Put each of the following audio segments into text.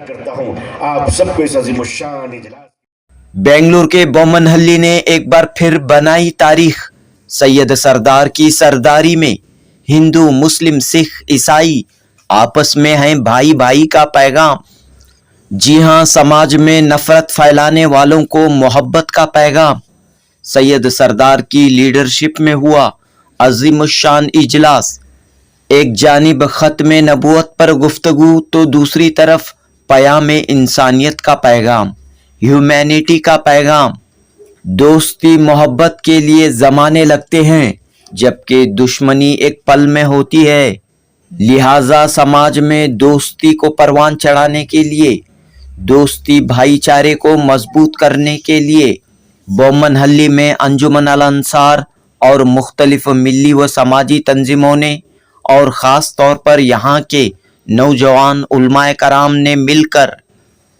करता हूं आप सबको इस अजीम शान इजलास। बेंगलुरु के बोमनहल्ली ने एक बार फिर बनाई तारीख। सैयद सरदार की सरदारी में हिंदू, मुस्लिम, सिख, ईसाई आपस में हैं भाई भाई का पैगाम। जी हां, समाज में नफरत फैलाने वालों को मोहब्बत का पैगाम। सैयद सरदार की लीडरशिप में हुआ अजीमुशान इजलास। एक जानिब ख़त्म नबूवत पर गुफ्तगू तो दूसरी तरफ पयाम इंसानियत का पैगाम, ह्यूमैनिटी का पैगाम। दोस्ती मोहब्बत के लिए ज़माने लगते हैं, जबकि दुश्मनी एक पल में होती है। लिहाजा समाज में दोस्ती को परवान चढ़ाने के लिए, दोस्ती भाईचारे को मजबूत करने के लिए बोमनहल्ली में अंजुमन अल अंसार और मुख्तलिफ मिली व समाजी तंजीमों ने और ख़ास तौर पर यहाँ के नौजवान उलमाए कराम ने मिलकर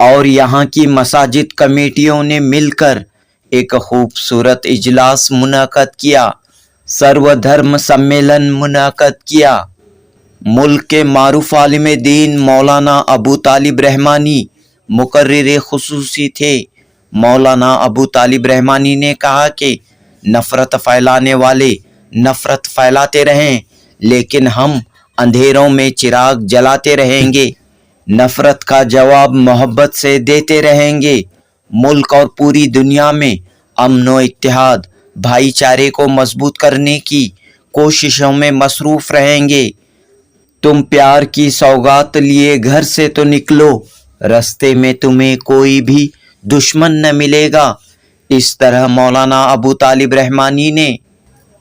और यहाँ की मसाजिद कमेटियों ने मिलकर एक खूबसूरत इजलास मुनाक़द किया, सर्वधर्म सम्मेलन मुनाक़द किया। मुल्क के मारूफ आलिम दीन मौलाना अबू तालिब रहमानी मुकर्रिर खुसूसी थे। मौलाना अबू तालिब रहमानी ने कहा कि नफ़रत फैलाने वाले नफ़रत फैलाते रहें, लेकिन हम अंधेरों में चिराग जलाते रहेंगे। नफ़रत का जवाब मोहब्बत से देते रहेंगे। मुल्क और पूरी दुनिया में अमन व इत्तेहाद, भाईचारे को मजबूत करने की कोशिशों में मसरूफ़ रहेंगे। तुम प्यार की सौगात लिए घर से तो निकलो, रास्ते में तुम्हें कोई भी दुश्मन न मिलेगा। इस तरह मौलाना अबू तालिब रहमानी ने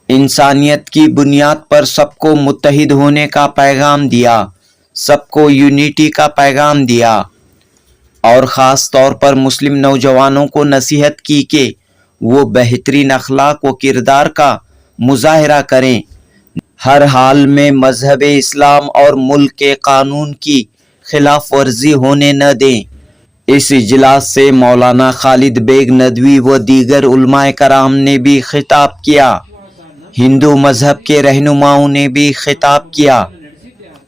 इंसानियत की बुनियाद पर सबको मुत्तहिद होने का पैगाम दिया, सबको यूनिटी का पैगाम दिया और ख़ास तौर पर मुस्लिम नौजवानों को नसीहत की कि वो बेहतरीन अखलाक व किरदार का मुजाहरा करें, हर हाल में मजहब इस्लाम और मुल्क के कानून की खिलाफ वर्जी होने न दें। इस इजलास से मौलाना खालिद बेग नदवी व दीगर उलमाए कराम ने भी खिताब किया। हिंदू मजहब के रहनुमाओं ने भी खिताब किया।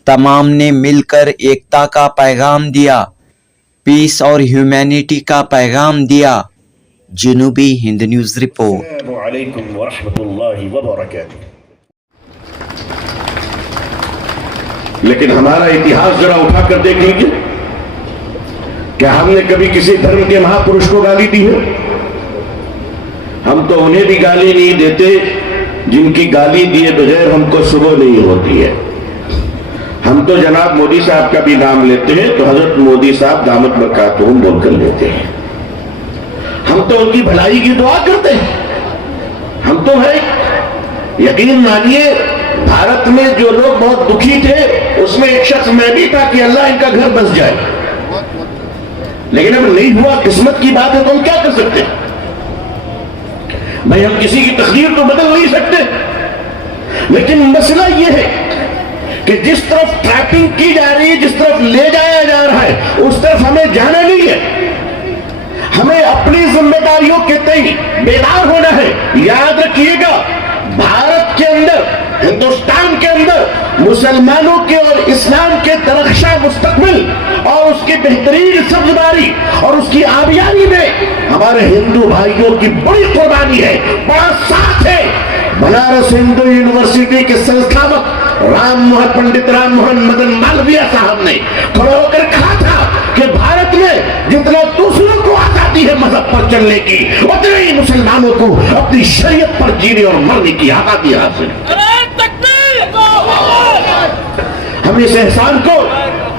तमाम ने मिलकर एकता का पैगाम दिया, पीस और ह्यूमैनिटी का पैगाम दिया। जनूबी हिंद न्यूज़ रिपोर्ट। अस्सलामु अलैकुम व रहमतुल्लाहि व बरकातुहू। लेकिन हमारा इतिहास जरा उठाकर देख लीजिए, क्या हमने कभी किसी धर्म के महापुरुष को गाली दी है? हम तो उन्हें भी गाली नहीं देते जिनकी गाली दिए बगैर हमको सुबह नहीं होती है। हम तो जनाब मोदी साहब का भी नाम लेते हैं तो हजरत मोदी साहब दामत बरकातुहुम बोलकर लेते हैं। हम तो उनकी भलाई की दुआ करते हैं। हम तो है, यकीन मानिए, भारत में जो लोग बहुत दुखी थे उसमें एक शख्स मैं भी था कि अल्लाह इनका घर बस जाए, लेकिन अब नहीं हुआ, किस्मत की बात है तो हम क्या कर सकते हैं भाई? हम किसी की तकदीर तो बदल नहीं सकते, लेकिन मसला यह है कि जिस तरफ ट्रैपिंग की जा रही है, जिस तरफ ले जाया जा रहा है, उस तरफ हमें जाना नहीं है। हमें अपनी जिम्मेदारियों के तय बेदार होना है। याद रखिएगा, भारत के अंदर, हिंदुस्तान के अंदर मुसलमानों के और इस्लाम के तरक्शा मुस्तकबिल और उसकी बेहतरीन सब्जबारी और उसकी आबियारी में हमारे हिंदू भाइयों की बड़ी कुर्बानी है, बड़ा साथ है। बनारस हिंदू यूनिवर्सिटी के संस्थापक पंडित राम मोहन मदन मालवीय साहब ने खड़ा होकर कहा था कि भारत में जितना दूसरों को आजादी है मजहब पर चलने की, उतने ही मुसलमानों को अपनी शरीयत पर जीने और मरने की आजादी हासिल है। हम इस एहसान को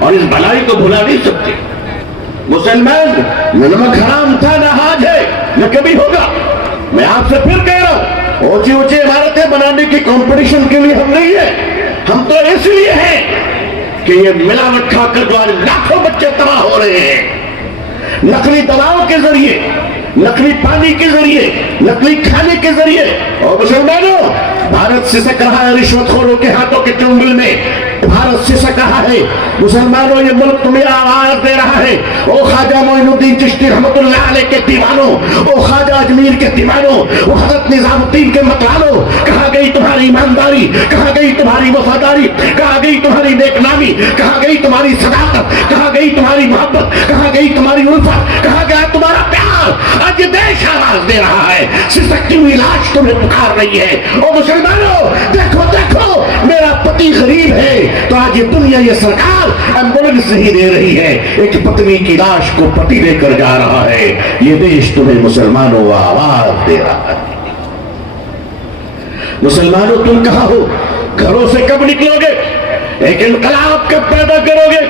और इस भलाई को भुला नहीं सकते। मुसलमान न नमक हराम था, न आज है, न कभी होगा। मैं आपसे फिर कह रहा हूं, ऊंची ऊंची इमारतें बनाने की कंपटीशन के लिए हम नहीं है। हम तो इसलिए हैं कि ये मिलावट खाकर जो आज लाखों बच्चे तबाह हो रहे हैं, नकली दवाओं के जरिए, नकली पानी के जरिए, नकली खाने के जरिए। और मुसलमानों, भारत सिसक रहा है रिश्वतखोरों के हाथों के चुंगल में। भारत सिसक रहा है। मुसलमानों, ये मुल्क तुम्हें आवाज दे रहा है। ओ ख्वाजा मोइनुद्दीन चिश्ती रहमतुल्लाह अलैह के दीवानों, ओ ख्वाजा अजमीर के दीवानों, ओ हजरत निजामुद्दीन के मतवालों, कहाँ गई तुम्हारी ईमानदारी, कहाँ गई तुम्हारी वफादारी, कहाँ गई तुम्हारी नेकनामी? हुई? कहाँ गई तुम्हारी सदाकत? कहाँ गई तुम्हारी मोहब्बत? कहाँ गई तुम्हारी उल्फत? कहाँ गया तुम्हारा प्यार? आज ये देश आवाज दे रहा है, सिसकती हुई लाश तुम्हें पुकार रही है। ओ मुसलमानों, देखो देखो, मेरा पति गरीब है, तो आज ये दुनिया, ये सरकार एम्बुलेंस नहीं दे रही है, एक पत्नी की लाश को पति लेकर जा रहा है। ये देश तुम्हें मुसलमानों आवाज दे रहा है। मुसलमानों, तुम कहाँ हो? घरों से कब निकलोगे? एक इनकलाब कब पैदा करोगे?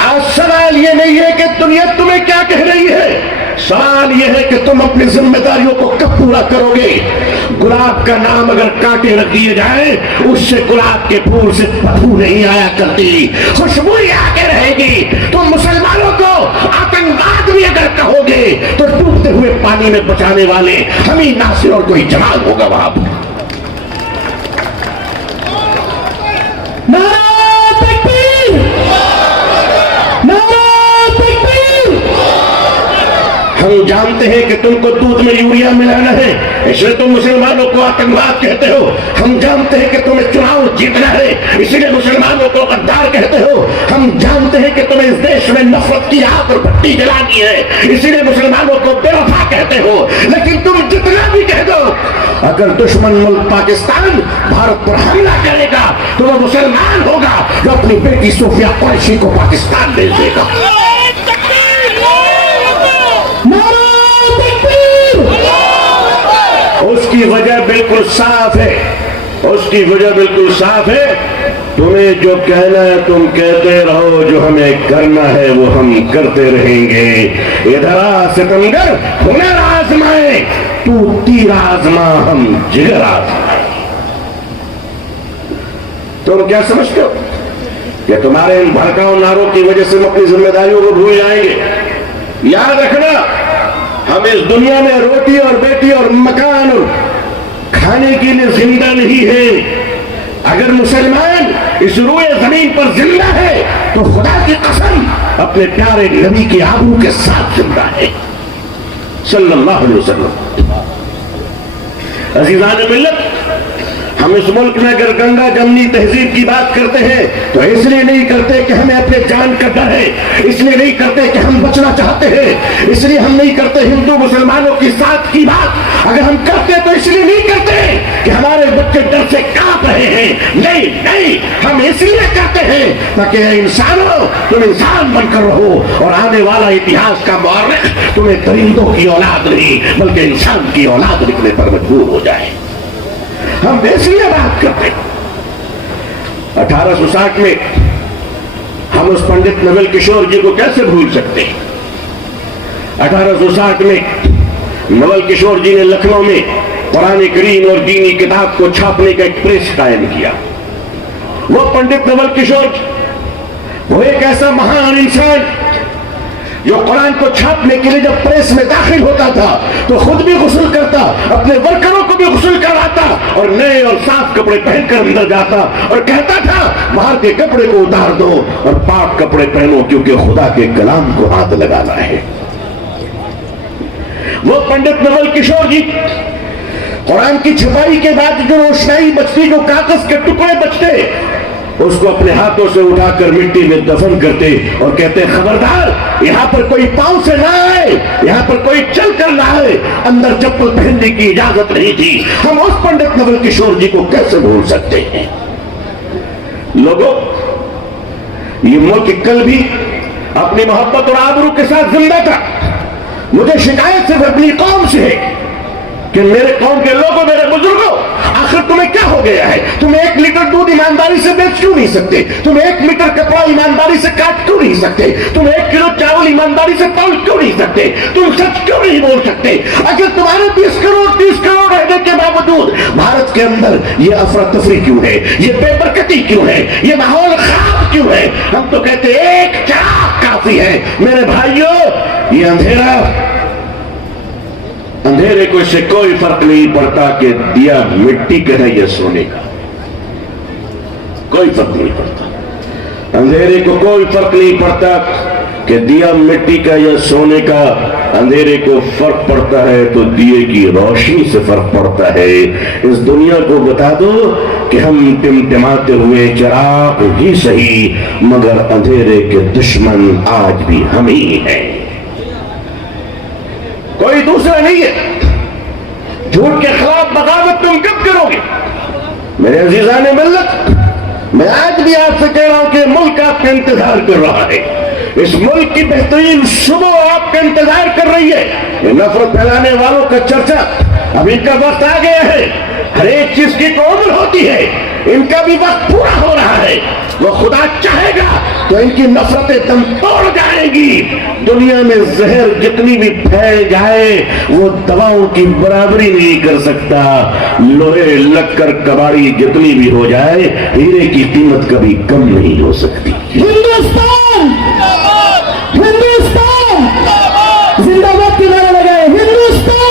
आज सवाल ये नहीं है कि दुनिया तुम्हें क्या कह रही है, सवाल यह है कि तुम अपनी जिम्मेदारियों को कब पूरा करोगे। गुलाब का नाम अगर कांटे रख दिए जाए, उससे गुलाब के फूल से बदबू नहीं आया करती, खुशबू ही आके रहेगी। तुम मुसलमानों को आतंकवाद भी अगर कहोगे तो डूबते हुए पानी में बचाने वाले हम ही नासिर और कोई जमाल होगा वहां पर। हम जानते हैं कि तुमको दूध में यूरिया मिलाना है, इसलिए तुम मुसलमानों को आतंकवाद कहते हो। हम जानते हैं कि तुम्हें चुनाव जीतना है, इसलिए मुसलमानों को गद्दार कहते हो। हम जानते हैं कि तुम्हें इस देश में नफरत की आग और भट्टी जलानी है, इसीलिए मुसलमानों को बेवफा कहते हो। लेकिन तुम जितना भी कह दो, अगर दुश्मन मुल्क पाकिस्तान भारत पर हमला करेगा तो वो मुसलमान होगा जो अपनी बेटी सोफिया कुरैशी को पाकिस्तान भेज देगा। उसकी वजह बिल्कुल साफ है, उसकी वजह बिल्कुल साफ है। तुम्हें जो कहना है तुम कहते रहो, जो हमें करना है वो हम करते रहेंगे। इधर आ सितमगर, हुनर आजमाए, तू तीर आजमा, हम जिगर आजमाए। तुम क्या समझते हो कि तुम्हारे इन भड़काऊ नारों की वजह से हम अपनी जिम्मेदारियों को भूल जाएंगे? याद रखना, हम इस दुनिया में रोटी और बेटी और मकान और खाने के लिए जिंदा नहीं है। अगर मुसलमान इस रूए जमीन पर जिंदा है तो खुदा की कसम अपने प्यारे नबी की आबरू के साथ जिंदा है, सल्लल्लाहु अलैहि वसल्लम। अजीजान मिल्लत, हम इस मुल्क में अगर गंगा जमनी तहजीब की बात करते हैं तो इसलिए नहीं करते कि हमें अपने जान का डर है, इसलिए नहीं करते कि हम बचना चाहते हैं, इसलिए हम नहीं करते हिंदू मुसलमानों की साथ की बात। अगर हम करते तो इसलिए नहीं करते कि हमारे बच्चे डर से कांप रहे हैं, नहीं नहीं, हम इसलिए करते हैं ताकि इंसानों तुम इंसान बनकर रहो और आने वाला इतिहास का मुअर्रिख तुम्हें परिंदों की औलाद नहीं बल्कि इंसान की औलाद लिखने पर मजबूर हो जाए। हम इसलिए बात करते हैं। 1860 में हम उस पंडित नवल किशोर जी को कैसे भूल सकते हैं? 1860 में नवल किशोर जी ने लखनऊ में कुरान करीम और दीनी किताब को छापने का एक प्रेस कायम किया। वो पंडित नवल किशोर, वो एक ऐसा महान इंसान जो कुरान को छापने के लिए जब प्रेस में दाखिल होता था तो खुद भी गुस्ल करता, अपने वर्करों को भी गुस्ल कराता और नए और साफ कपड़े पहनकर अंदर जाता और कहता था बाहर के कपड़े को उतार दो और पाक कपड़े पहनो क्योंकि खुदा के कलाम को हाथ लगाना है। वो पंडित नवल किशोर जी कुरान की छपाई के बाद जो रोशनाई बचती, जो कागज के टुकड़े बचते, उसको अपने हाथों से उठाकर मिट्टी में दफन करते और कहते खबरदार यहां पर कोई पांव से ना आए, यहां पर कोई चल कर ना आए, अंदर चप्पल पहनने की इजाजत नहीं थी। हम उस पंडित नवल किशोर जी को कैसे भूल सकते हैं? लोगों, ये मुल्क कल भी अपनी मोहब्बत और आबरू के साथ जिंदा था। मुझे शिकायत सिर्फ अपनी कौम से है कि मेरे कौम के लोगों, मेरे बुजुर्गों, आखिर तुम्हें क्या हो गया है? तुम 1 लीटर दूध ईमानदारी से बेच क्यों नहीं सकते? तुम 1 मीटर कपड़ा ईमानदारी से काट क्यों नहीं सकते? तुम 1 किलो चावल ईमानदारी से तौल क्यों नहीं सकते? तुम सच क्यों नहीं बोल सकते? अगर तुम्हारे 20 करोड़ 30 करोड़ रहने के बावजूद भारत के अंदर ये अफरा तफरी क्यों है, ये बेबरकती क्यों है, ये माहौल खराब क्यों है? हम तो कहते एक चिराग काफी है। मेरे भाइयों, ये अंधेरे को इससे कोई फर्क नहीं पड़ता कि दिया मिट्टी का है या सोने का, कोई फर्क नहीं पड़ता। अंधेरे को कोई फर्क नहीं पड़ता कि दिया मिट्टी का या सोने का। अंधेरे को फर्क पड़ता है तो दिए की रोशनी से फर्क पड़ता है। इस दुनिया को बता दो کہ ہم ٹمٹماتے ہوئے چراغ ہی سہی مگر اندھیرے کے دشمن آج بھی ہم ہی ہیں، کوئی دوسرا نہیں ہے۔ جھوٹ کے خلاف بغاوت تم کب کرو گے؟ میرے عزیزان ملت، میں آج بھی آپ سے کہہ رہا ہوں کہ ملک آپ کا انتظار کر رہا ہے، اس ملک کی بہترین صبح آپ کا انتظار کر رہی ہے۔ یہ نفرت پھیلانے والوں کا چرچا اب ان کا وقت آ گیا ہے، ہر ایک چیز کی کوئی عمر ہوتی ہے، ان کا بھی وقت پورا ہو رہا ہے۔ وہ خدا چاہے گا تو ان کی نفرتیں دم توڑ جائیں گی۔ دنیا میں زہر جتنی بھی پھیل جائے وہ دواؤں کی برابری نہیں کر سکتا۔ لوہے لگ کر کباڑی جتنی بھی ہو جائے ہیرے کی قیمت کبھی کم نہیں ہو سکتی۔ ہندوستان ہندوستان زندہ باد کی نعرہ لگائے، ہندوستان۔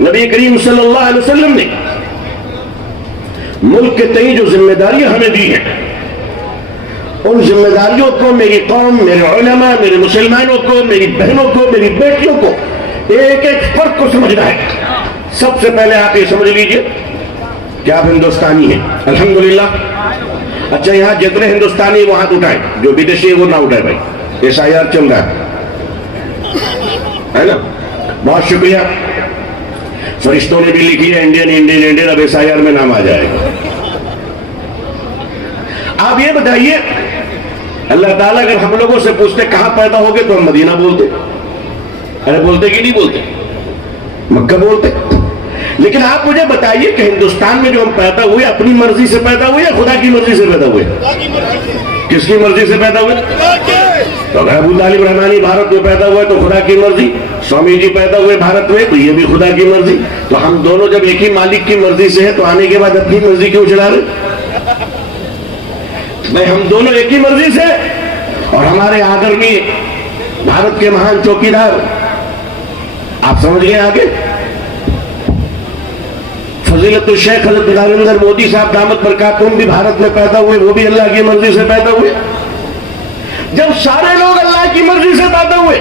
نبی کریم صلی اللہ علیہ وسلم نے ملک کے تئیں جو ذمہ داریاں ہمیں دی ہیں، ان ذمہ داریوں کو میری قوم، میرے علماء، میرے مسلمانوں کو، میری بہنوں کو، میری بیٹیوں کو ایک ایک فرق کو سمجھنا ہے۔ سب سے پہلے آپ یہ سمجھ لیجئے کہ آپ ہندوستانی ہیں، الحمدللہ۔ اچھا، یہاں جتنے ہندوستانی وہ ہاتھ اٹھائیں، جو بدیشی ہے وہ نہ اٹھائے بھائی، SIR چل رہا ہے نا؟ بہت شکریہ، فرشتوں نے بھی لکھی ہے انڈین، اب SIR میں نام آ جائے گا۔ آپ یہ بتائیے، اللہ تعالیٰ اگر ہم لوگوں سے پوچھتے کہاں پیدا ہوگے تو ہم مدینہ بولتے، ارے بولتے کہ نہیں بولتے؟ مکہ بولتے۔ لیکن آپ مجھے بتائیے کہ ہندوستان میں جو ہم پیدا ہوئے اپنی مرضی سے پیدا ہوئے یا خدا کی مرضی سے پیدا ہوئے؟ کس کی مرضی سے پیدا ہوئے؟ تو اگر ابو طالب رحمانی بھارت میں پیدا ہوئے تو خدا کی مرضی، سوامی جی پیدا ہوئے بھارت میں تو یہ بھی خدا کی مرضی۔ تو ہم دونوں جب ایک ہی مالک کی مرضی سے ہیں تو آنے کے بعد اپنی مرضی کیوں چلا رہے؟ میں ہم دونوں ایک ہی مرضی سے، اور ہمارے آدرنی بھارت کے مہان چوکیدار، آپ سمجھ گئے آگے، فضیلت الشیخ حضرت نریندر مودی صاحب دامت برکاتہم بھی بھارت میں پیدا ہوئے، وہ بھی اللہ کی مرضی سے پیدا ہوئے۔ جب سارے لوگ اللہ کی مرضی سے پیدا ہوئے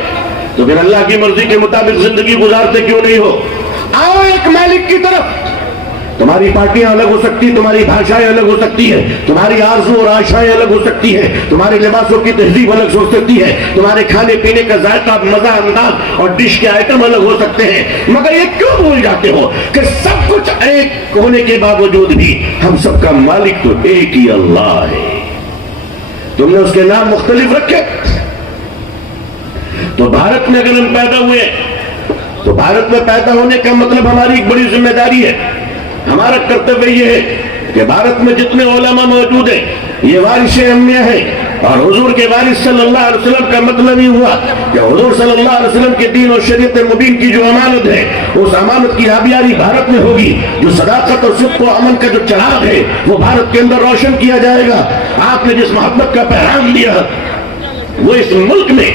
تو پھر اللہ کی مرضی کے مطابق زندگی گزارتے کیوں نہیں ہو؟ آؤ ایک مالک کی طرف۔ تمہاری پارٹیاں الگ ہو سکتی، تمہاری بھاشائیں الگ ہو سکتی ہیں، تمہاری آرزو اور آشائیں الگ ہو سکتی ہیں، تمہارے لباسوں کی تہذیب الگ ہو سکتی ہے، تمہارے کھانے پینے کا ذائقہ، مزہ، انداز اور ڈش کے آئٹم الگ ہو سکتے ہیں، مگر یہ کیوں بھول جاتے ہو کہ سب کچھ ایک ہونے کے باوجود بھی ہم سب کا مالک تو ایک ہی اللہ ہے۔ تم نے اس کے نام مختلف رکھے۔ تو بھارت میں اگر ہم پیدا ہوئے تو بھارت میں پیدا ہونے کا مطلب ہماری ایک بڑی ذمہ داری ہے، ہمارا کرتویہ یہ ہے کہ بھارت میں جتنے علماء موجود ہیں یہ وارث انبیاء ہیں، اور حضور کے وارث صلی اللہ علیہ وسلم کا مطلب ہی ہوا کہ حضور صلی اللہ علیہ وسلم کے دین اور شریعت مبین کی جو امانت ہے اس امانت کی آبیاری بھارت میں ہوگی۔ جو صداقت اور صدق و امن کا جو چراغ ہے وہ بھارت کے اندر روشن کیا جائے گا۔ آپ نے جس محبت کا پیغام دیا وہ اس ملک میں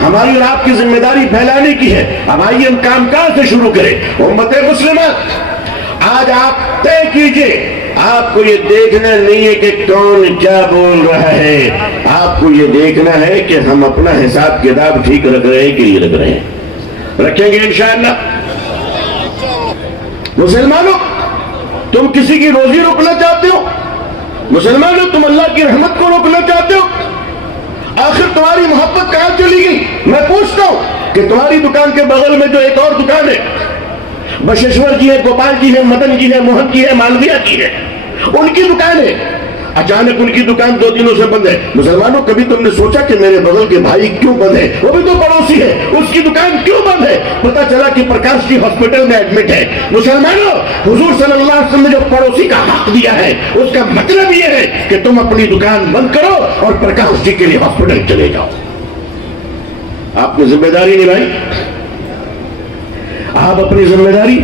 ہماری اور آپ کی ذمہ داری پھیلانے کی ہے۔ اب آئیے ہم کام کاج سے شروع کریں۔ امت مسلمہ، آج آپ طے کیجئے، آپ کو یہ دیکھنا نہیں ہے کہ کون کیا بول رہا ہے، آپ کو یہ دیکھنا ہے کہ ہم اپنا حساب کتاب ٹھیک رکھ رہے ہیں کہ نہیں رکھ رہے ہیں۔ رکھیں گے انشاءاللہ۔ مسلمانوں، تم کسی کی روزی روکنا چاہتے ہو؟ مسلمانوں، تم اللہ کی رحمت کو روکنا چاہتے ہو؟ آخر تمہاری محبت کہاں چلی گئی؟ میں پوچھتا ہوں کہ تمہاری دکان کے بغل میں جو ایک اور دکان ہے، بشیشور کی ہے، گوپال کی ہے، مدن کی ہے، موہن کی ہے، مالویہ کی ہے، ان کی دکان ہے، اچانک ان کی دکان 2 دنوں سے بند ہے۔ مسلمانوں، کبھی تم نے سوچا کہ میرے بغل کے بھائی کیوں بند ہے؟ وہ بھی تو پڑوسی ہے، اس کی دکان کیوں بند ہے؟ پتا چلا کہ پرکاش جی ہاسپٹل میں ایڈمٹ ہے۔ مسلمانوں، حضور صلی اللہ علیہ وسلم نے جو پڑوسی کا حق دیا ہے اس کا مطلب یہ ہے کہ تم اپنی دکان بند کرو اور پرکاش جی کے لیے ہاسپٹل چلے جاؤ۔ آپ نے ذمہ داری نبھائی، آپ اپنی ذمہ داری،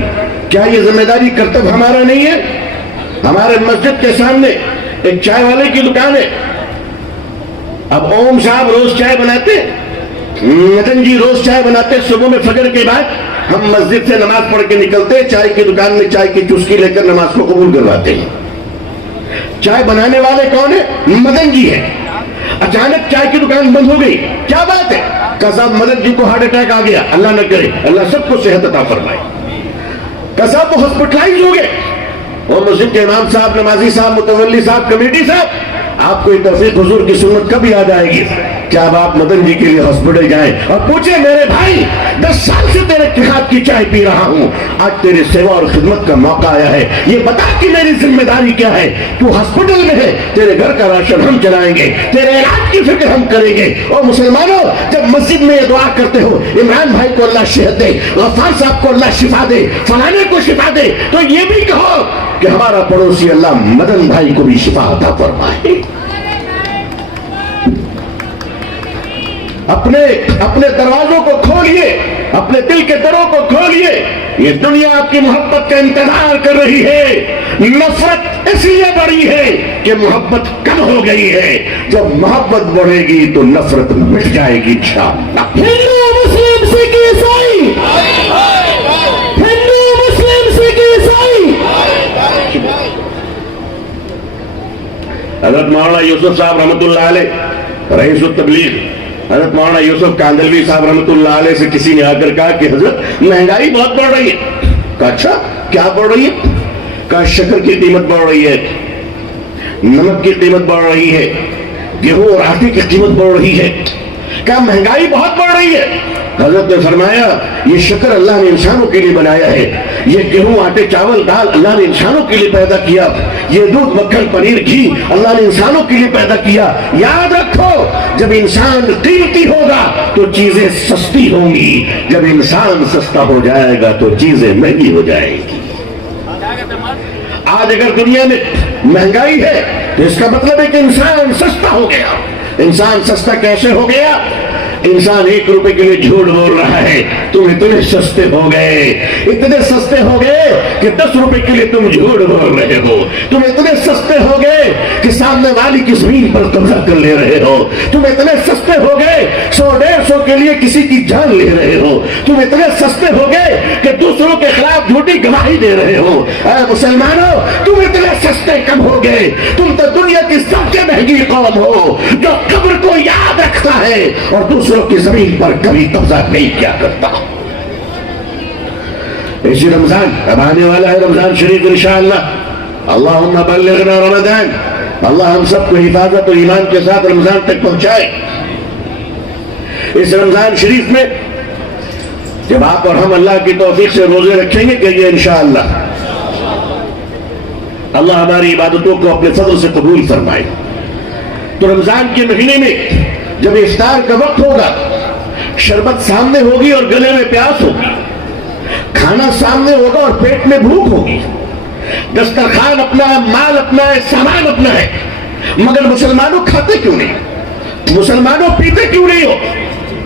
کیا یہ ذمہ داری کرتب ہمارا نہیں ہے؟ ہمارے مسجد کے سامنے ایک چائے والے کی دکان ہے، اب اوم صاحب روز چائے بناتے، مدن جی روز چائے بناتے، صبح میں فجر کے بعد ہم مسجد سے نماز پڑھ کے نکلتے، چائے کی دکان میں چائے کی چسکی لے کر نماز کو قبول کرواتے ہیں۔ چائے بنانے والے کون ہیں؟ مدن جی ہیں۔ اچانک چائے کی دکان بند ہو گئی، کیا بات ہے؟ कसाब मदद जी को हार्ट अटैक आ गया, अल्लाह न करे, अल्लाह सबको सेहत अता फरमाए। कसाब वो हॉस्पिटलाइज हो गए, और मस्जिद के इमाम साहब, नमाजी साहब, मुतवल्ली साहब, कमेटी साहब, आपको ये तौफीक हुजूर की सुन्नत कभी याद आएगी कि अब आप मदन जी के लिए हॉस्पिटल जाएं और पूछे, मेरे भाई 10 साल से तेरे हाथ की चाय पी रहा हूं, आज तेरे सेवा और खिदमत का मौका आया है, ये बता कि मेरी जिम्मेदारी क्या है। तू हॉस्पिटल में है, तेरे घर का राशन हम चलाएंगे, तेरे इलाज की फिक्र हम करेंगे। और मुसलमानों, जब मस्जिद में ये दुआ करते हो, इमरान भाई को अल्लाह सेहत दे, गफ्फार साहब को अल्लाह शिफा दे, फलाने को शिफा दे, तो ये भी कहो कि हमारा पड़ोसी अल्लाह मदन भाई को भी शिफा अता फरमाए। अपने दरवाजों को खोलिए, अपने दिल के दरों को खोलिए। ये दुनिया आपकी मोहब्बत का इंतजार कर रही है। नफरत इसलिए बढ़ी है कि मोहब्बत कम हो गई है। जब मोहब्बत बढ़ेगी तो नफरत मिट जाएगी इंशाअल्लाह। हिंदू मुस्लिम सिख ईसाई, हिंदू मुस्लिम सिख ईसाई। हज़रत मौलाना यूसुफ साहब रहमतुल्लाह अलैह, रईस तबलीग हज़रत मौलाना यूसुफ कांदलवी साहब रहमतुल्लाह अलैह से किसी ने आकर कहा कि हज़रत महंगाई बहुत बढ़ रही है। कहा अच्छा क्या बढ़ रही है? कहा शक्कर की कीमत बढ़ रही है, नमक की कीमत बढ़ रही है, गेहूं और आटे की कीमत बढ़ रही है। क्या महंगाई बहुत बढ़ रही है? हजरत ने फरमाया, ये शक्कर अल्लाह ने इंसानों के लिए बनाया है, ये गेहूं आटे चावल दाल अल्लाह ने इंसानों के लिए पैदा किया, ये दूध मक्खन पनीर घी अल्लाह ने इंसानों के लिए पैदा किया। याद रखो, जब इंसान कीमती होगा तो चीजें सस्ती होंगी, जब इंसान सस्ता हो जाएगा तो चीजें महंगी हो जाएंगी। आज अगर दुनिया में महंगाई है तो इसका मतलब है कि इंसान सस्ता हो गया। इंसान सस्ता कैसे हो गया? इंसान 1 रुपए के लिए झूठ बोल रहा है, तुम इतने सस्ते हो गए, इतने सस्ते हो गए कि 10 रुपए के लिए तुम झूठ बोल रहे हो। तुम इतने सस्ते हो गए कि सामने वाली की जमीन पर कब्जा कर ले रहे हो। तुम इतने सस्ते हो गए 100-150 के लिए किसी की जान ले रहे हो। तुम इतने सस्ते हो गए कि दूसरों के खिलाफ झूठी गवाही दे रहे हो। मुसलमानों, तुम इतने सस्ते कब हो गए? तुम तो दुनिया की सबसे महंगी कौम हो जो कब्र को याद रखता है और दूसरों की जमीन पर कभी कब्जा नहीं किया करता। इसी रमजान अब आने वाला है, रमजान शरीफ इंशाअल्लाह। अल्लाहुम्मा बल्लिगना रमजान, अल्लाह हम सबको हिफाजत और ईमान के साथ रमजान तक पहुंचाए। इस रमजान शरीफ में जब आप और हम अल्लाह की तौफीक से रोजे रखेंगे, कहिए इंशाअल्लाह, अल्लाह हमारी इबादतों को अपने फजल से कबूल फरमाए। तो रमजान के महीने में जब इफ्तार का वक्त होगा, शरबत सामने होगी और गले में प्यास होगी, खाना सामने होगा और पेट में भूख होगी, दस्तरखान अपना है, माल अपना है, सामान अपना है, मगर मुसलमानों खाते क्यों नहीं? मुसलमानों पीते क्यों नहीं हो?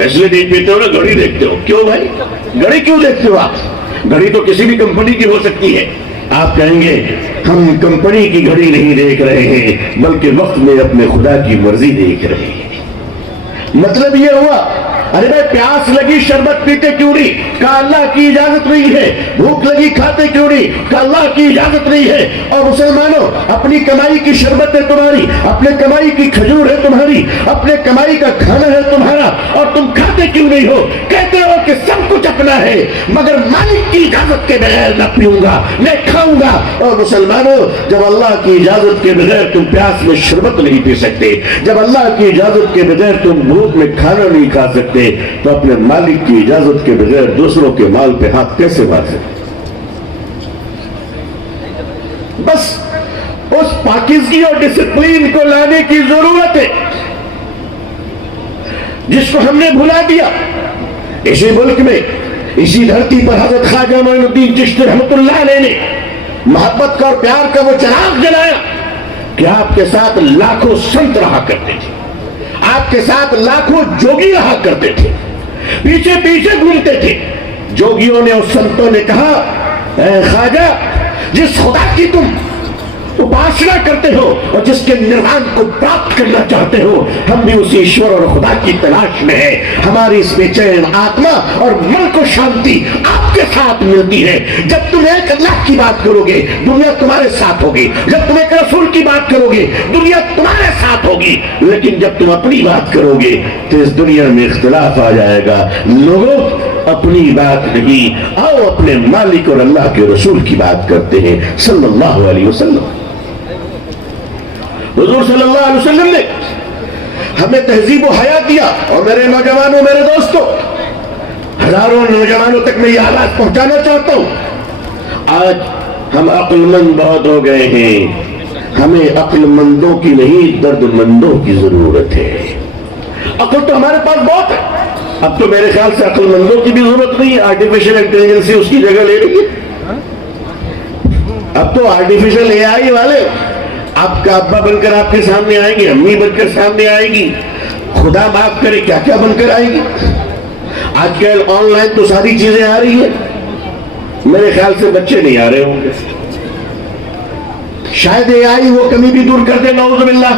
इसलिए नहीं पीते हो ना, घड़ी देखते हो। क्यों भाई घड़ी क्यों देखते हो आप? घड़ी तो किसी भी कंपनी की हो सकती है। आप कहेंगे हम कंपनी की घड़ी नहीं देख रहे हैं, बल्कि वक्त में अपने खुदा की मर्जी देख रहे हैं। मतलब ये हुआ, अरे भाई प्यास लगी शरबत पीते क्यों नहीं? कहा अल्लाह की इजाजत नहीं है। भूख लगी खाते क्यों नहीं? कहा अल्लाह की इजाजत नहीं है। और मुसलमानों, अपनी कमाई की शरबत है तुम्हारी, अपने कमाई की खजूर है तुम्हारी, अपने कमाई का खाना है तुम्हारा, और तुम खाते क्यों नहीं हो? कहते हो कि सब कुछ अपना है, मगर मालिक की इजाजत के बगैर न पीऊंगा न खाऊंगा। और मुसलमानों, जब अल्लाह की इजाजत के बगैर तुम प्यास में शरबत नहीं पी सकते, जब अल्लाह की इजाजत के बगैर तुम भूख में खाना नहीं खा सकते, तो अपने मालिक की इजाजत के बगैर दूसरों के माल पे हाथ कैसे मार सकते? बस उस पाकिज़गी और डिसिप्लिन को लाने की जरूरत है जिसको हमने भुला दिया। इसी मुल्क में, इसी धरती पर हजरत ख्वाजा मोइनुद्दीन चिश्ती रहमतुल्लाह अलैह ने मोहब्बत का और प्यार का वो चिराग जलाया कि आपके साथ लाखों संत रहा करते थे, आपके साथ लाखों जोगी रहा करते थे, पीछे पीछे घूमते थे। जोगियों ने और संतों ने कहा, ऐ ख्वाजा, जिस खुदा की तुम उपासना करते हो और जिसके निर्वाण को प्राप्त करना चाहते हो, हम भी उसी ईश्वर और खुदा की तलाश में है। हमारी इस बेचैन आत्मा और मन को शांति आपके साथ मिलती है। जब तुम एक अल्लाह की बात करोगे, दुनिया तुम्हारे साथ होगी। जब तुम एक रसूल की बात करोगे, दुनिया तुम्हारे साथ होगी। लेकिन जब तुम अपनी बात करोगे तो इस दुनिया में इख्तिलाफ आ जाएगा। लोगों, अपनी बात नहीं, आओ अपने मालिक और अल्लाह के रसूल की बात करते हैं सल्लल्लाहु अलैहि वसल्लम। हुजूर सल्लल्लाहु अलैहि वसल्लम ने हमें तहजीब व हया दिया। और मेरे नौजवानों, मेरे दोस्तों, हजारों नौजवानों तक मैं ये आवाज पहुंचाना चाहता हूं, आज हम अक्लमंद बहुत हो गए हैं। हमें अक्लमंदों की नहीं, दर्दमंदों की जरूरत है। अक्ल तो हमारे पास बहुत है, अब तो मेरे ख्याल से अक्लमंदों की भी जरूरत नहीं है। आर्टिफिशियल इंटेलिजेंस उसकी जगह ले रही है। अब तो आर्टिफिशियल एआई वाले आपका अब्बा बनकर आपके सामने आएंगे, अम्मी बनकर सामने आएगी, खुदा माफ करे क्या क्या बनकर आएगी। आजकल ऑनलाइन तो सारी चीजें आ रही है। मेरे ख्याल से बच्चे नहीं आ रहे होंगे, शायद एआई वो कमी भी दूर कर दे, नऊजुबिल्लाह।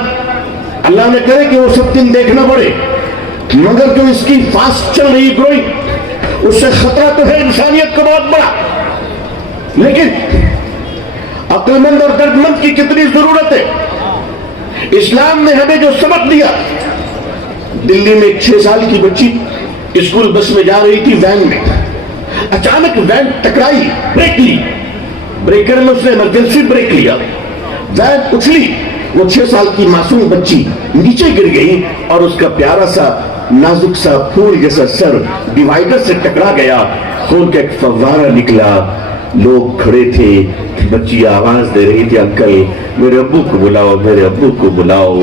अल्लाह ने करे कि वो सब दिन देखना पड़े, मगर जो इसकी फास्ट चल रही ग्रोइंग, उससे खतरा तो है इंसानियत को बहुत बड़ा। लेकिन अक्लमंद और दर्दमंद की कितनी जरूरत है। इस्लाम ने हमें जो सबक दिया, दिल्ली में एक 6 साल की बच्ची स्कूल बस में जा रही थी, वैन में अचानक वैन टकराई, ब्रेक ली, ब्रेकर में उसने इमरजेंसी ब्रेक लिया, वैन उछली, वो 6 साल की मासूम बच्ची नीचे गिर गई और उसका प्यारा सा नाजुक सा फूल जैसा सर डिवाइडर से टकरा गया, खून का एक फव्वारा निकला। लोग खड़े थे, बच्ची आवाज दे रही थी, अंकल मेरे अब्बू को बुलाओ, मेरे अब्बू को बुलाओ।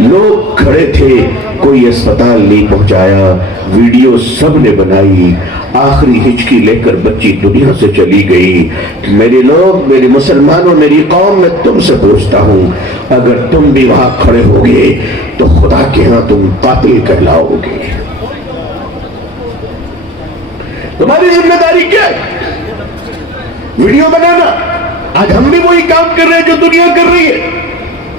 लोग खड़े थे, कोई अस्पताल नहीं पहुंचाया। वीडियो सबने बनाई, आखिरी हिचकी लेकर बच्ची दुनिया से चली गई। मेरे लोग, मेरे मुसलमानों, मेरी कौम, मैं तुमसे पूछता हूं, अगर तुम भी वहां खड़े होगे तो खुदा के यहां तुम कातिल कहलाओगे। तुम्हारी जिम्मेदारी क्या है? वीडियो बनाना। आज हम भी वही काम कर रहे हैं जो दुनिया कर रही है।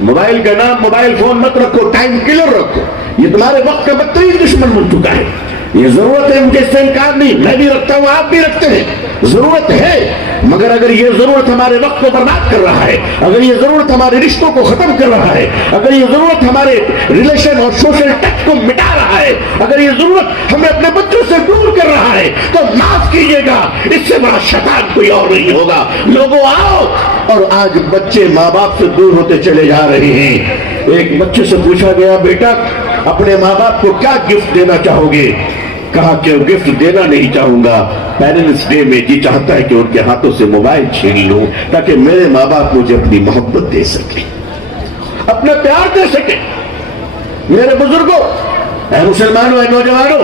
मोबाइल का नाम मोबाइल फोन मत रखो, टाइम किलर रखो। ये तुम्हारे वक्त का बदतरीन दुश्मन बन चुका है। ये जरूरत है, मुझे इससे इनकार नहीं, मैं भी रखता हूं, आप भी रखते हैं, जरूरत है। मगर अगर ये जरूरत हमारे वक्त को बर्बाद कर रहा है, अगर ये जरूरत हमारे रिश्तों को खत्म कर रहा है, अगर ये जरूरत हमारे रिलेशन और सोशल टच को मिटा रहा है, अगर ये जरूरत हमें अपने बच्चों से दूर कर रहा है, तो माफ कीजिएगा, इससे बड़ा शैतान कोई और नहीं होगा। लोगों आओ। और आज बच्चे माँ बाप से दूर होते चले जा रहे हैं। एक बच्चे से पूछा गया, बेटा अपने माँ बाप को क्या गिफ्ट देना चाहोगे? कहा कि गिफ्ट देना नहीं चाहूंगा, पेरेंट्स डे में जी चाहता है कि उनके हाथों से मोबाइल छीन लूं ताकि मेरे माँ बाप मुझे अपनी मोहब्बत दे सके, अपना प्यार दे सके। मेरे बुजुर्गों, मुसलमानों, नौजवानों,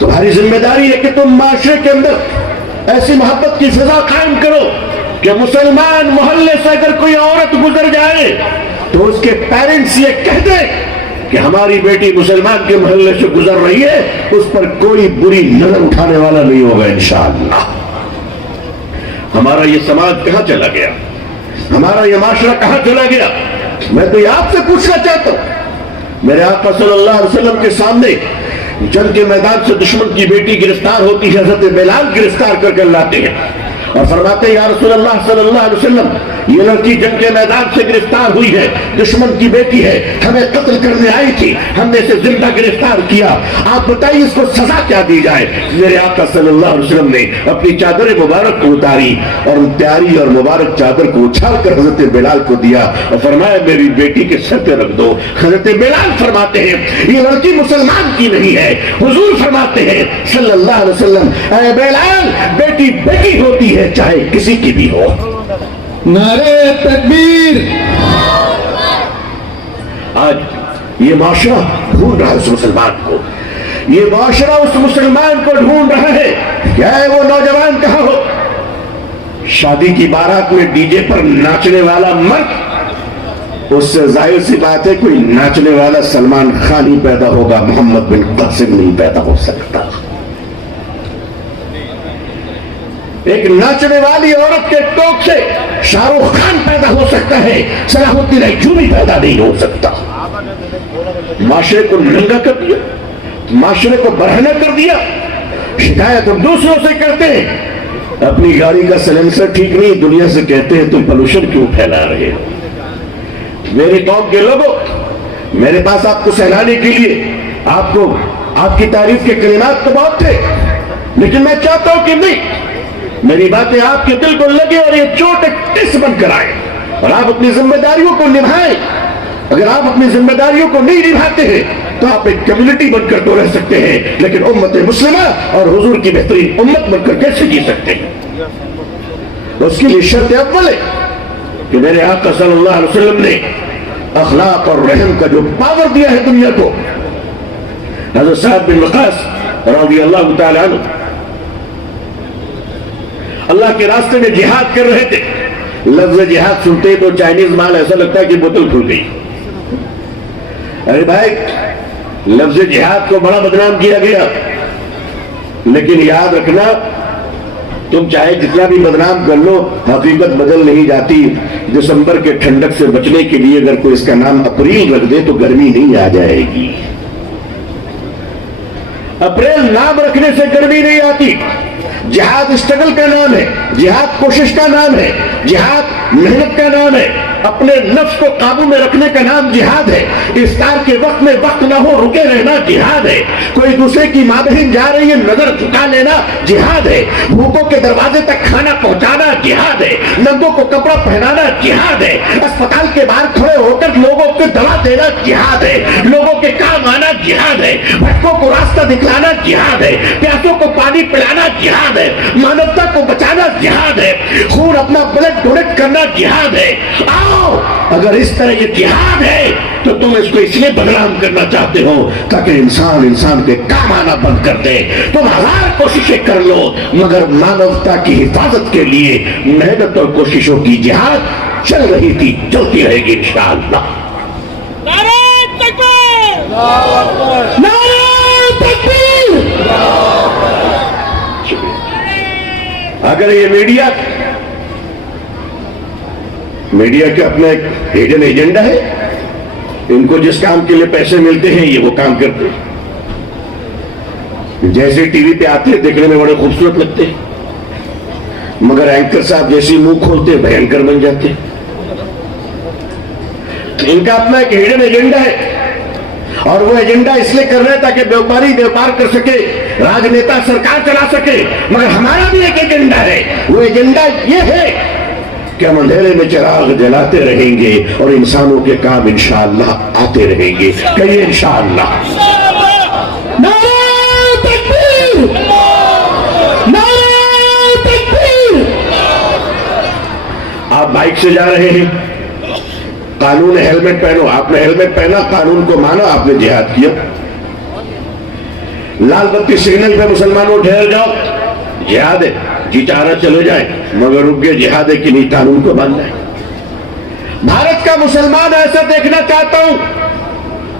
तुम्हारी जिम्मेदारी है कि तुम माशरे के अंदर ऐसी मोहब्बत की फिजा कायम करो कि मुसलमान मोहल्ले से अगर कोई औरत गुजर जाए तो उसके पेरेंट्स ये कह दें कि हमारी बेटी मुसलमान के मोहल्ले से गुजर रही है, उस पर कोई बुरी नजर उठाने वाला नहीं होगा इंशाअल्लाह। हमारा ये समाज कहां चला गया? हमारा ये माशरा कहां चला गया? मैं तो ये आपसे पूछना चाहता हूं। मेरे आका सल्लल्लाहु अलैहि वसल्लम के सामने जंग के मैदान से दुश्मन की बेटी गिरफ्तार होती है, हजरत बिलाल गिरफ्तार करके लाते हैं और फरमाते हैं, या रसूलल्लाह सल्लल्लाहु अलैहि वसल्लम, ये लड़की जंग के मैदान से गिरफ्तार हुई है, दुश्मन की बेटी है, हमें कत्ल करने आई थी, हमने इसे जिंदा गिरफ्तार किया, आप बताइए इसको सजा क्या दी जाए? मेरे आका सल्लल्लाहु अलैहि वसल्लम ने अपनी चादर मुबारक को उतारी और प्यारी और मुबारक चादर को उछाल कर हजरत बिलाल को दिया और फरमाया, मेरी बेटी के सर पे रख दो। हजरत बिलाल फरमाते हैं, ये लड़की मुसलमान की नहीं है। हुजूर फरमाते हैं सल्लल्लाहु अलैहि वसल्लम, ऐ बिलाल, बेटी बेटी होती है चाहे किसी की भी हो। नारे तकबीर। आज ये माशरा ढूंढ रहा है उस मुसलमान को, ये माशरा उस मुसलमान को ढूंढ रहा है। क्या है वो नौजवान कहाँ हो? शादी की बारात में डीजे पर नाचने वाला मर्द, उससे जाहिर सी बात है कोई नाचने वाला सलमान खान ही पैदा होगा, मोहम्मद बिन कासिम नहीं पैदा हो सकता। एक नाचने वाली औरत के टोक से शाहरुख खान पैदा हो सकता है, सलाहुद्दीन अय्यूबी पैदा नहीं हो सकता। माशरे को नंगा कर दिया, माशरे को बरहना कर दिया। शिकायत हम दूसरों से करते हैं, अपनी गाड़ी का साइलेंसर ठीक नहीं, दुनिया से कहते हैं तुम पोल्यूशन क्यों फैला रहे हो। मेरे कौम के लोगों, मेरे पास आपको सहलाने के लिए, आपको आपकी तारीफ के कलिमात तो बहुत थे, लेकिन मैं चाहता हूं कि नहीं, मेरी बातें आपके दिल को लगे और ये चोट एक टिस बनकर आए और आप अपनी जिम्मेदारियों को निभाएं। अगर आप अपनी जिम्मेदारियों को नहीं निभाते हैं तो आप एक कम्युनिटी बनकर तो रह सकते हैं, लेकिन उम्मत मुस्लिमा और हुजूर की बेहतरीन उम्मत बनकर कैसे जी सकते हैं। तो उसके लिए शर्त अव्वल है कि मेरे आका सल्लल्लाहु अलैहि वसल्लम ने अखलाक और रहम का जो पावर दिया है दुनिया को। हज़रत साद बिन वक़ास रज़ियल्लाहु ताला अन्हु अल्लाह के रास्ते में जिहाद कर रहे थे। लफ्ज़ जिहाद सुनते ही तो चाइनीज माल ऐसा लगता है कि बोतल खुल गई। अरे भाई, लफ्ज़ जिहाद को बड़ा बदनाम किया गया, लेकिन याद रखना, तुम चाहे जितना भी बदनाम कर लो, हकीकत बदल नहीं जाती। दिसंबर के ठंडक से बचने के लिए अगर कोई इसका नाम अप्रैल रख दे तो गर्मी नहीं आ जाएगी। अप्रैल नाम रखने से गर्मी नहीं आती। जिहाद स्ट्रगल का नाम है, जिहाद कोशिश का नाम है, जिहाद मेहनत का नाम है, अपने नफ्स को काबू में रखने का नाम जिहाद है। इफ्तार के वक्त में वक्त ना हो रुके रहना जिहाद है। कोई दूसरे की माँ बहन जा रही है नजर झुका लेना जिहाद है। भूखों के दरवाजे तक खाना पहुंचाना जिहाद है। नंगों को कपड़ा पहनाना जिहाद है। अस्पताल के बाहर खड़े होकर लोगों को दवा देना जिहाद है। लोगों के काम आना जिहाद है। भटकों को रास्ता दिखलाना जिहाद है। प्यासों को पानी पिलाना जिहाद है। मानवता को बचाना जिहाद है। खून अपना ब्लड डोनेट करना जिहाद है। आओ, अगर इस तरह ये जिहाद है तो तुम इसको इसलिए बदनाम करना चाहते हो ताकि इंसान के काम आना बंद कर दे। तुम हजार कोशिशें कर लो, मगर मानवता की हिफाजत के लिए मेहनत और कोशिशों की जिहाद चल रही थी, चलती रहेगी इंशाअल्लाह। नारे तकबीर! नारे तकबीर! अगर ये मीडिया का अपना एक हिडन एजेंडा है, इनको जिस काम के लिए पैसे मिलते हैं ये वो काम करते हैं। जैसे टीवी पे आते हैं देखने में बड़े खूबसूरत लगते हैं, मगर एंकर साहब जैसे मुंह खोलते हैं भयंकर बन जाते हैं। तो इनका अपना एक हिडन एजेंडा है और वो एजेंडा इसलिए कर रहे हैं ताकि व्यापारी व्यापार कर सके, राजनेता सरकार चला सके। मगर हमारा भी एक एजेंडा है, वो एजेंडा ये है कि हम अंधेरे में चिराग जलाते रहेंगे और इंसानों के काम इंशाअल्लाह आते रहेंगे। कहिए इंशाअल्लाह। नारे तकबीर! नारे तकबीर! आप बाइक से जा रहे हैं, कानून है हेलमेट पहनो, आपने हेलमेट पहना, कानून को माना, आपने जिहाद किया। लाल बत्ती सिग्नल पे मुसलमानों ठहर जाओ, जिहाद है। जी चाह रहा चले जाए, मगर रुक गए, जिहाद है कि नहीं, कानून को मान जाए। भारत का मुसलमान ऐसा देखना चाहता हूं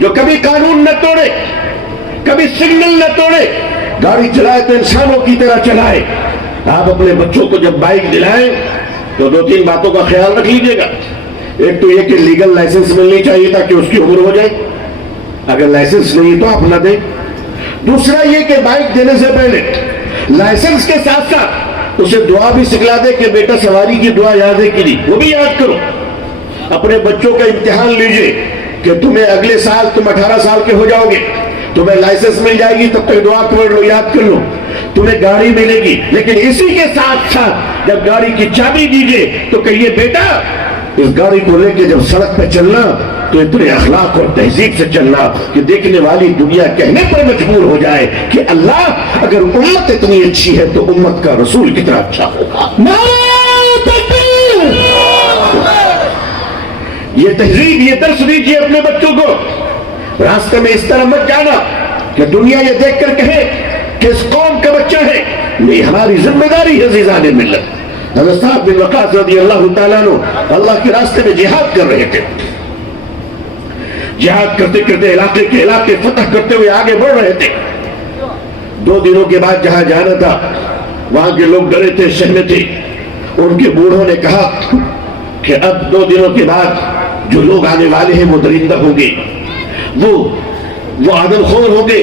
जो कभी कानून न तोड़े, कभी सिग्नल न तोड़े, गाड़ी चलाए तो इंसानों की तरह चलाए। आप अपने बच्चों को जब बाइक दिलाएं तो 2-3 बातों का ख्याल रख लीजिएगा। एक तो ये कि लीगल लाइसेंस मिलनी चाहिए ताकि उसकी उम्र हो जाए, अगर लाइसेंस नहीं तो आप न दें। दूसरा ये कि बाइक देने से पहले लाइसेंस के साथ साथ उसे दुआ भी सिखला दे कि बेटा सवारी की दुआ याद है कि नहीं, वो भी याद करो। अपने बच्चों का इम्तिहान लीजिए कि तुम्हें अगले साल, तुम 18 साल के हो जाओगे, तुम्हें लाइसेंस मिल जाएगी, तब तक दुआ पढ़ लो, याद कर लो, तुम्हें गाड़ी मिलेगी। लेकिन इसी के साथ साथ जब गाड़ी की चाबी दीजिए तो कहिए बेटा इस गाड़ी को लेके जब सड़क पे चलना तो इतने अखलाक और तहजीब से चलना कि देखने वाली दुनिया कहने पर मजबूर हो जाए कि अल्लाह, अगर उम्मत इतनी अच्छी है तो उम्मत का रसूल कितना अच्छा होगा। नारे तकबीर! ये तहजीब, ये दर्श दीजिए अपने बच्चों को। रास्ते में इस तरह मत जाना कि दुनिया ये देखकर कहे कि इस कौम का बच्चा है। ये हमारी जिम्मेदारी है। ज़ीज़ाने मिल्लत हज़रत साद बिन वक़ास रज़ियल्लाहु ताला अन्हु अल्लाह के रास्ते में जिहाद कर रहे थे। जिहाद करते करते इलाके के इलाके फतह करते हुए आगे बढ़ रहे थे। 2 दिनों के बाद जहां जाना था वहां के लोग डरे थे, सहमे थे। उनके बूढ़ों ने कहा कि अब 2 दिनों के बाद जो लोग आने वाले हैं वो दरिंदा होंगे, वो आदमखोर होंगे,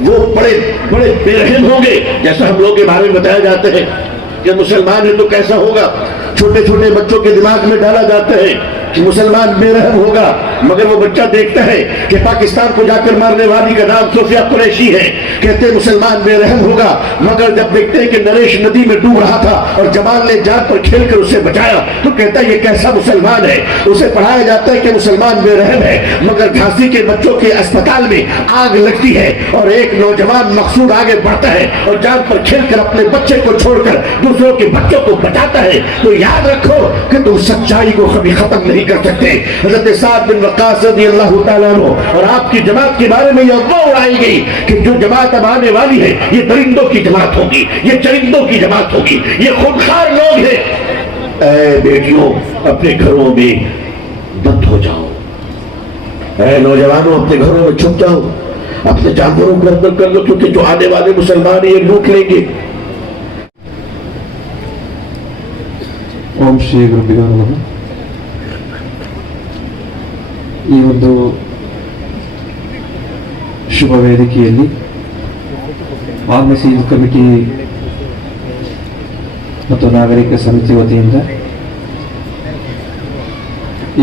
वो बड़े बड़े बेरहम होंगे। जैसा हम लोग के बारे में बताया जाता है कि मुसलमान है तो कैसा होगा, छोटे छोटे बच्चों के दिमाग में डाला जाता है कि मुसलमान बेरहम होगा, मगर वो बच्चा देखता है कि पाकिस्तान को जाकर मारने वाली का नाम सोफिया कुरैशी है, कहते हैं मुसलमान बेरहम होगा, मगर जब देखते हैं कि नरेश नदी में डूब रहा था और जमाल ने जान पर खेलकर उसे बचाया तो कहता है ये कैसा मुसलमान है। उसे पढ़ाया जाता है कि मुसलमान बेरहम है, मगर झांसी के बच्चों के अस्पताल में आग लगती है और एक नौजवान मकसूद आगे बढ़ता है और जान पर खेलकर अपने बच्चे को छोड़कर दूसरों के बच्चों को बचाता है। तो याद रखो कि तुम सच्चाई को कभी खत्म नहीं कर सकते। हज़रत साद बिन वक़ास रज़ियल्लाहु ताला अन्हु और आपकी जमात के बारे में यह अफ़वाह उड़ाई गई कि जो जमात अब आने वाली है ये दरिंदों की जमात होगी, ये चरिंदों की जमात होगी, ये खूनखार लोग हैं। ऐ बेटियों, अपने घरों में बंद हो जाओ, ऐ नौजवानों अपने घरों में छुप जाओ, अपने जानवरों को अंदर कर लो, क्योंकि जो आने वाले मुसलमान ये लूट लेंगे। ಓಂ ಶ್ರೀ ಗುರುಭ್ಯೋ ನಮಃ. ಈ ಒಂದು ಶುಭ ವೇದಿಕೆಯಲ್ಲಿ ಆರ್ಮಿಸಿ ಕಮಿಟಿ ಮತ್ತು ನಾಗರಿಕ ಸಮಿತಿ ವತಿಯಿಂದ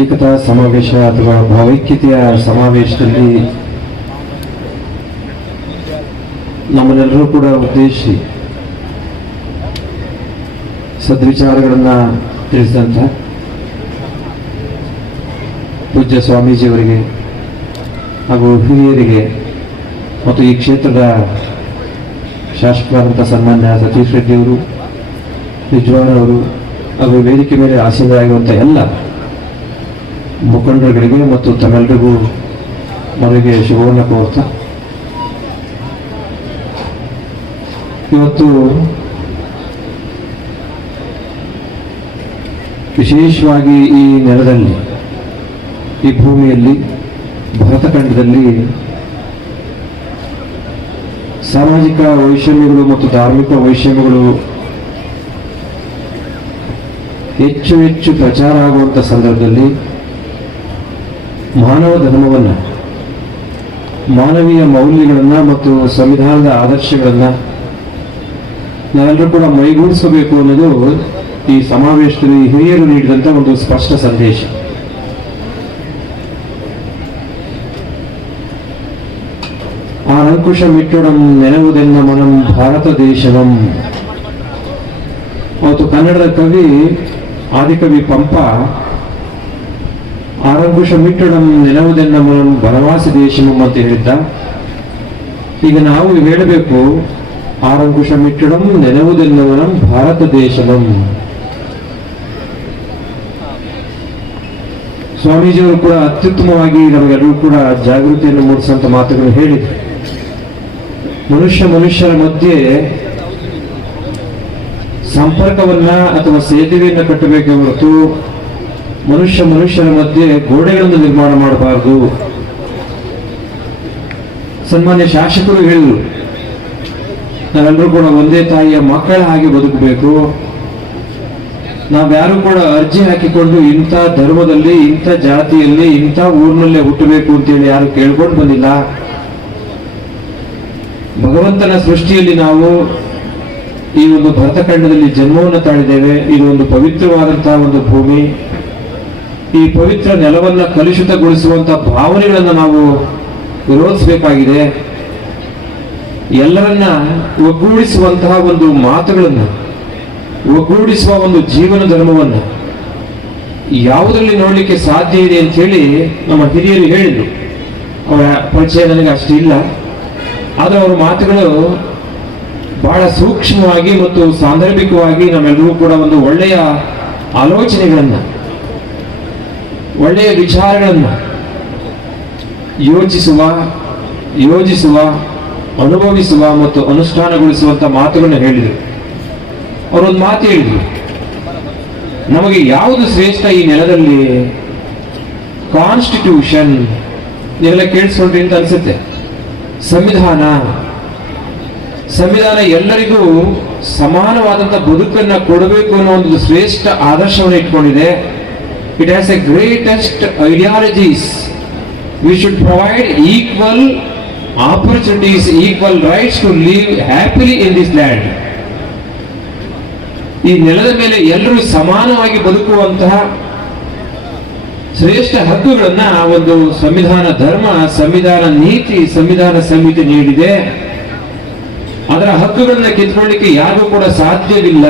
ಏಕತಾ ಸಮಾವೇಶ ಅಥವಾ ಭಾವೈಕ್ಯತೆಯ ಸಮಾವೇಶದಲ್ಲಿ ನಮ್ಮನ್ನೆಲ್ಲರೂ ಕೂಡ ಉದ್ದೇಶಿಸಿ ಸದ್ವಿಚಾರಗಳನ್ನು ತಿಳಿಸಿದಂಥ ಪೂಜ್ಯ ಸ್ವಾಮೀಜಿಯವರಿಗೆ ಹಾಗೂ ಹಿರಿಯರಿಗೆ ಮತ್ತು ಈ ಕ್ಷೇತ್ರದ ಶಾಸಕರಾದಂಥ ಸನ್ಮಾನ್ಯ ಸತೀಶ್ ರೆಡ್ಡಿಯವರು, ರಿಜ್ವಾನ್ ಅವರು ಹಾಗೂ ವೇದಿಕೆ ಮೇಲೆ ಆಸೀನರಾಗಿರುವಂಥ ಎಲ್ಲ ಮುಖಂಡರುಗಳಿಗೆ ಮತ್ತು ತಮ್ಮೆಲ್ಲರಿಗೂ ಅವರಿಗೆ ಶುಭವನ್ನು ಕೋರ್ತಾ, ಇವತ್ತು ವಿಶೇಷವಾಗಿ ಈ ನೆಲದಲ್ಲಿ, ಈ ಭೂಮಿಯಲ್ಲಿ, ಭರತಖಂಡದಲ್ಲಿ ಸಾಮಾಜಿಕ ವೈಷಮ್ಯಗಳು ಮತ್ತು ಧಾರ್ಮಿಕ ವೈಷಮ್ಯಗಳು ಹೆಚ್ಚು ಹೆಚ್ಚು ಪ್ರಚಾರ ಆಗುವಂಥ ಸಂದರ್ಭದಲ್ಲಿ ಮಾನವ ಧರ್ಮವನ್ನು, ಮಾನವೀಯ ಮೌಲ್ಯಗಳನ್ನು ಮತ್ತು ಸಂವಿಧಾನದ ಆದರ್ಶಗಳನ್ನು ನಾವೆಲ್ಲರೂ ಕೂಡ ಮೈಗೂಡಿಸಬೇಕು ಅನ್ನೋದು ಈ ಸಮಾವೇಶದಲ್ಲಿ ಹಿರಿಯರು ನೀಡಿದಂಥ ಒಂದು ಸ್ಪಷ್ಟ ಸಂದೇಶ. ಆರಂಕುಶ ಮಿಟ್ಟೊಡಂ ನೆನವುದೆನ್ನ ಮನಂ ಭಾರತ ದೇಶವಂ. ಅವತ್ತು ಕನ್ನಡದ ಕವಿ ಆದಿಕವಿ ಪಂಪ ಆರಂಕುಶ ಮಿಟ್ಟೊಡಂ ನೆನವುದೆನ್ನ ಮನಂ ಬನವಾಸಿ ದೇಶವಂ ಅಂತ ಹೇಳಿದ್ದ. ಈಗ ನಾವು ಹೇಳಬೇಕು ಆರಂಕುಶ ಮಿಟ್ಟೊಡಂ ನೆನವುದೆನ್ನ ಮನಂ ಭಾರತ ದೇಶವಂ. ಸ್ವಾಮೀಜಿಯವರು ಕೂಡ ಅತ್ಯುತ್ತಮವಾಗಿ ನಮಗೆಲ್ಲರೂ ಕೂಡ ಜಾಗೃತಿಯನ್ನು ಮೂಡಿಸುವಂತ ಮಾತುಗಳನ್ನು ಹೇಳಿದರು. ಮನುಷ್ಯರ ಮಧ್ಯೆ ಸಂಪರ್ಕವನ್ನ ಅಥವಾ ಸೇತುವೆಯನ್ನು ಕಟ್ಟಬೇಕೇ ಹೊರತು ಮನುಷ್ಯರ ಮಧ್ಯೆ ಗೋಡೆಗಳನ್ನು ನಿರ್ಮಾಣ ಮಾಡಬಾರದು. ಸನ್ಮಾನ್ಯ ಶಾಸಕರು ಹೇಳಿದರು, ನಾವೆಲ್ಲರೂ ಕೂಡ ಒಂದೇ ತಾಯಿಯ ಮಕ್ಕಳ ಹಾಗೆ ಬದುಕಬೇಕು. ನಾವ್ಯಾರು ಕೂಡ ಅರ್ಜಿ ಹಾಕಿಕೊಂಡು ಇಂಥ ಧರ್ಮದಲ್ಲಿ, ಇಂಥ ಜಾತಿಯಲ್ಲಿ, ಇಂಥ ಊರಿನಲ್ಲೇ ಹುಟ್ಟಬೇಕು ಅಂತೇಳಿ ಯಾರು ಕೇಳ್ಕೊಂಡು ಬಂದಿಲ್ಲ. ಭಗವಂತನ ಸೃಷ್ಟಿಯಲ್ಲಿ ನಾವು ಈ ಒಂದು ಭರತಖಂಡದಲ್ಲಿ ಜನ್ಮವನ್ನು ತಾಳಿದ್ದೇವೆ. ಇದು ಒಂದು ಪವಿತ್ರವಾದಂತಹ ಒಂದು ಭೂಮಿ. ಈ ಪವಿತ್ರ ನೆಲವನ್ನ ಕಲುಷಿತಗೊಳಿಸುವಂತಹ ಭಾವನೆಗಳನ್ನ ನಾವು ವಿರೋಧಿಸಬೇಕಾಗಿದೆ. ಎಲ್ಲರನ್ನ ಒಗ್ಗೂಡಿಸುವಂತಹ ಒಂದು ಮಾತುಗಳನ್ನ, ಒಗ್ಗೂಡಿಸುವ ಒಂದು ಜೀವನ ಧರ್ಮವನ್ನು ಯಾವುದರಲ್ಲಿ ನೋಡ್ಲಿಕ್ಕೆ ಸಾಧ್ಯ ಇದೆ ಅಂತ ಹೇಳಿ ನಮ್ಮ ಹಿರಿಯರು ಹೇಳಿದ್ರು. ಅವರ ಪರಿಚಯ ನನಗೆ ಅಷ್ಟಿಲ್ಲ, ಆದರೆ ಅವರ ಮಾತುಗಳು ಬಹಳ ಸೂಕ್ಷ್ಮವಾಗಿ ಮತ್ತು ಸಾಂದರ್ಭಿಕವಾಗಿ ನಮ್ಮೆಲ್ಲರೂ ಕೂಡ ಒಂದು ಒಳ್ಳೆಯ ಆಲೋಚನೆಗಳನ್ನ, ಒಳ್ಳೆಯ ವಿಚಾರಗಳನ್ನ ಯೋಜಿಸುವ, ಅನುಭವಿಸುವ ಮತ್ತು ಅನುಷ್ಠಾನಗೊಳಿಸುವಂತ ಮಾತುಗಳನ್ನು ಹೇಳಿದರು. ಅವರೊಂದು ಮಾತು ಹೇಳಿದ್ರು, ನಮಗೆ ಯಾವುದು ಶ್ರೇಷ್ಠ ಈ ನೆಲದಲ್ಲಿ? ಕಾನ್ಸ್ಟಿಟ್ಯೂಷನ್, ನೀವೆಲ್ಲ ಕೇಳಿಸ್ಕೊಂಡ್ರಿ ಅಂತ ಅನ್ಸುತ್ತೆ. ಸಂವಿಧಾನ ಎಲ್ಲರಿಗೂ ಸಮಾನವಾದಂತ ಬದುಕನ್ನ ಕೊಡಬೇಕು ಅನ್ನೋ ಒಂದು ಶ್ರೇಷ್ಠ ಆದರ್ಶವನ್ನು ಇಟ್ಕೊಂಡಿದೆ. it has a greatest ideologies. We should provide equal opportunities, equal rights to live happily in this land. ಈ ನೆಲದ ಮೇಲೆ ಎಲ್ಲರೂ ಸಮಾನವಾಗಿ ಬದುಕುವಂತಹ ಶ್ರೇಷ್ಠ ಹಕ್ಕುಗಳನ್ನ ಒಂದು ಸಂವಿಧಾನ ಧರ್ಮ, ಸಂವಿಧಾನ ನೀತಿ, ಸಂವಿಧಾನ ಸಮಿತಿ ನೀಡಿದೆ. ಅದರ ಹಕ್ಕುಗಳನ್ನ ಕಿತ್ಕೊಳ್ಳಿಕ್ಕೆ ಯಾರಿಗೂ ಕೂಡ ಸಾಧ್ಯವಿಲ್ಲ.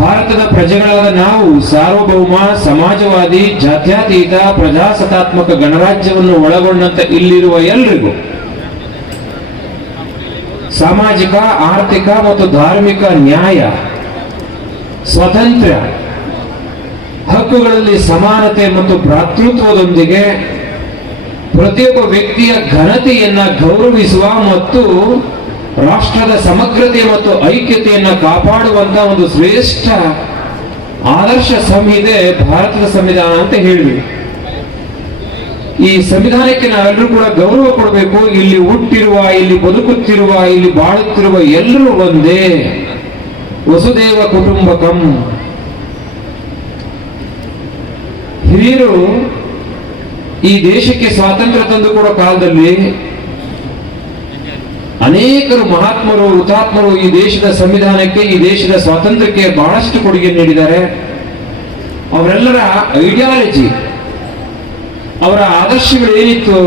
ಭಾರತದ ಪ್ರಜೆಗಳಾದ ನಾವು ಸಾರ್ವಭೌಮ, ಸಮಾಜವಾದಿ, ಜಾತ್ಯತೀತ, ಪ್ರಜಾಸತ್ತಾತ್ಮಕ ಗಣರಾಜ್ಯವನ್ನು ಒಳಗೊಂಡಂತ ಇಲ್ಲಿರುವ ಎಲ್ಲರಿಗೂ ಸಾಮಾಜಿಕ, ಆರ್ಥಿಕ ಮತ್ತು ಧಾರ್ಮಿಕ ನ್ಯಾಯ, ಸ್ವಾತಂತ್ರ್ಯ, ಹಕ್ಕುಗಳಲ್ಲಿ ಸಮಾನತೆ ಮತ್ತು ಭ್ರಾತೃತ್ವದೊಂದಿಗೆ ಪ್ರತಿಯೊಬ್ಬ ವ್ಯಕ್ತಿಯ ಘನತೆಯನ್ನ ಗೌರವಿಸುವ ಮತ್ತು ರಾಷ್ಟ್ರದ ಸಮಗ್ರತೆ ಮತ್ತು ಐಕ್ಯತೆಯನ್ನ ಕಾಪಾಡುವಂತಹ ಒಂದು ಶ್ರೇಷ್ಠ ಆದರ್ಶ ಸಂಹಿತೆ ಭಾರತದ ಸಂವಿಧಾನ ಅಂತ ಹೇಳಿದ್ವಿ. ಈ ಸಂವಿಧಾನಕ್ಕೆ ನಾವೆಲ್ಲರೂ ಕೂಡ ಗೌರವ ಕೊಡಬೇಕು. ಇಲ್ಲಿ ಹುಟ್ಟಿರುವ, ಇಲ್ಲಿ ಬದುಕುತ್ತಿರುವ, ಇಲ್ಲಿ ಬಾಳುತ್ತಿರುವ ಎಲ್ಲರೂ ಒಂದೇ, ವಸುದೇವ ಕುಟುಂಬಕಂ. ಹಿರಿಯರು ಈ ದೇಶಕ್ಕೆ ಸ್ವಾತಂತ್ರ್ಯ ತಂದು ಕೊಡೋ ಕಾಲದಲ್ಲಿ ಅನೇಕರು ಮಹಾತ್ಮರು, ಹುತಾತ್ಮರು ಈ ದೇಶದ ಸಂವಿಧಾನಕ್ಕೆ, ಈ ದೇಶದ ಸ್ವಾತಂತ್ರ್ಯಕ್ಕೆ ಬಹಳಷ್ಟು ಕೊಡುಗೆ ನೀಡಿದ್ದಾರೆ. ಅವರೆಲ್ಲರ ಐಡಿಯಾಲಜಿ, ಅವರ ಆದರ್ಶಗಳು ಏನಿತ್ತು?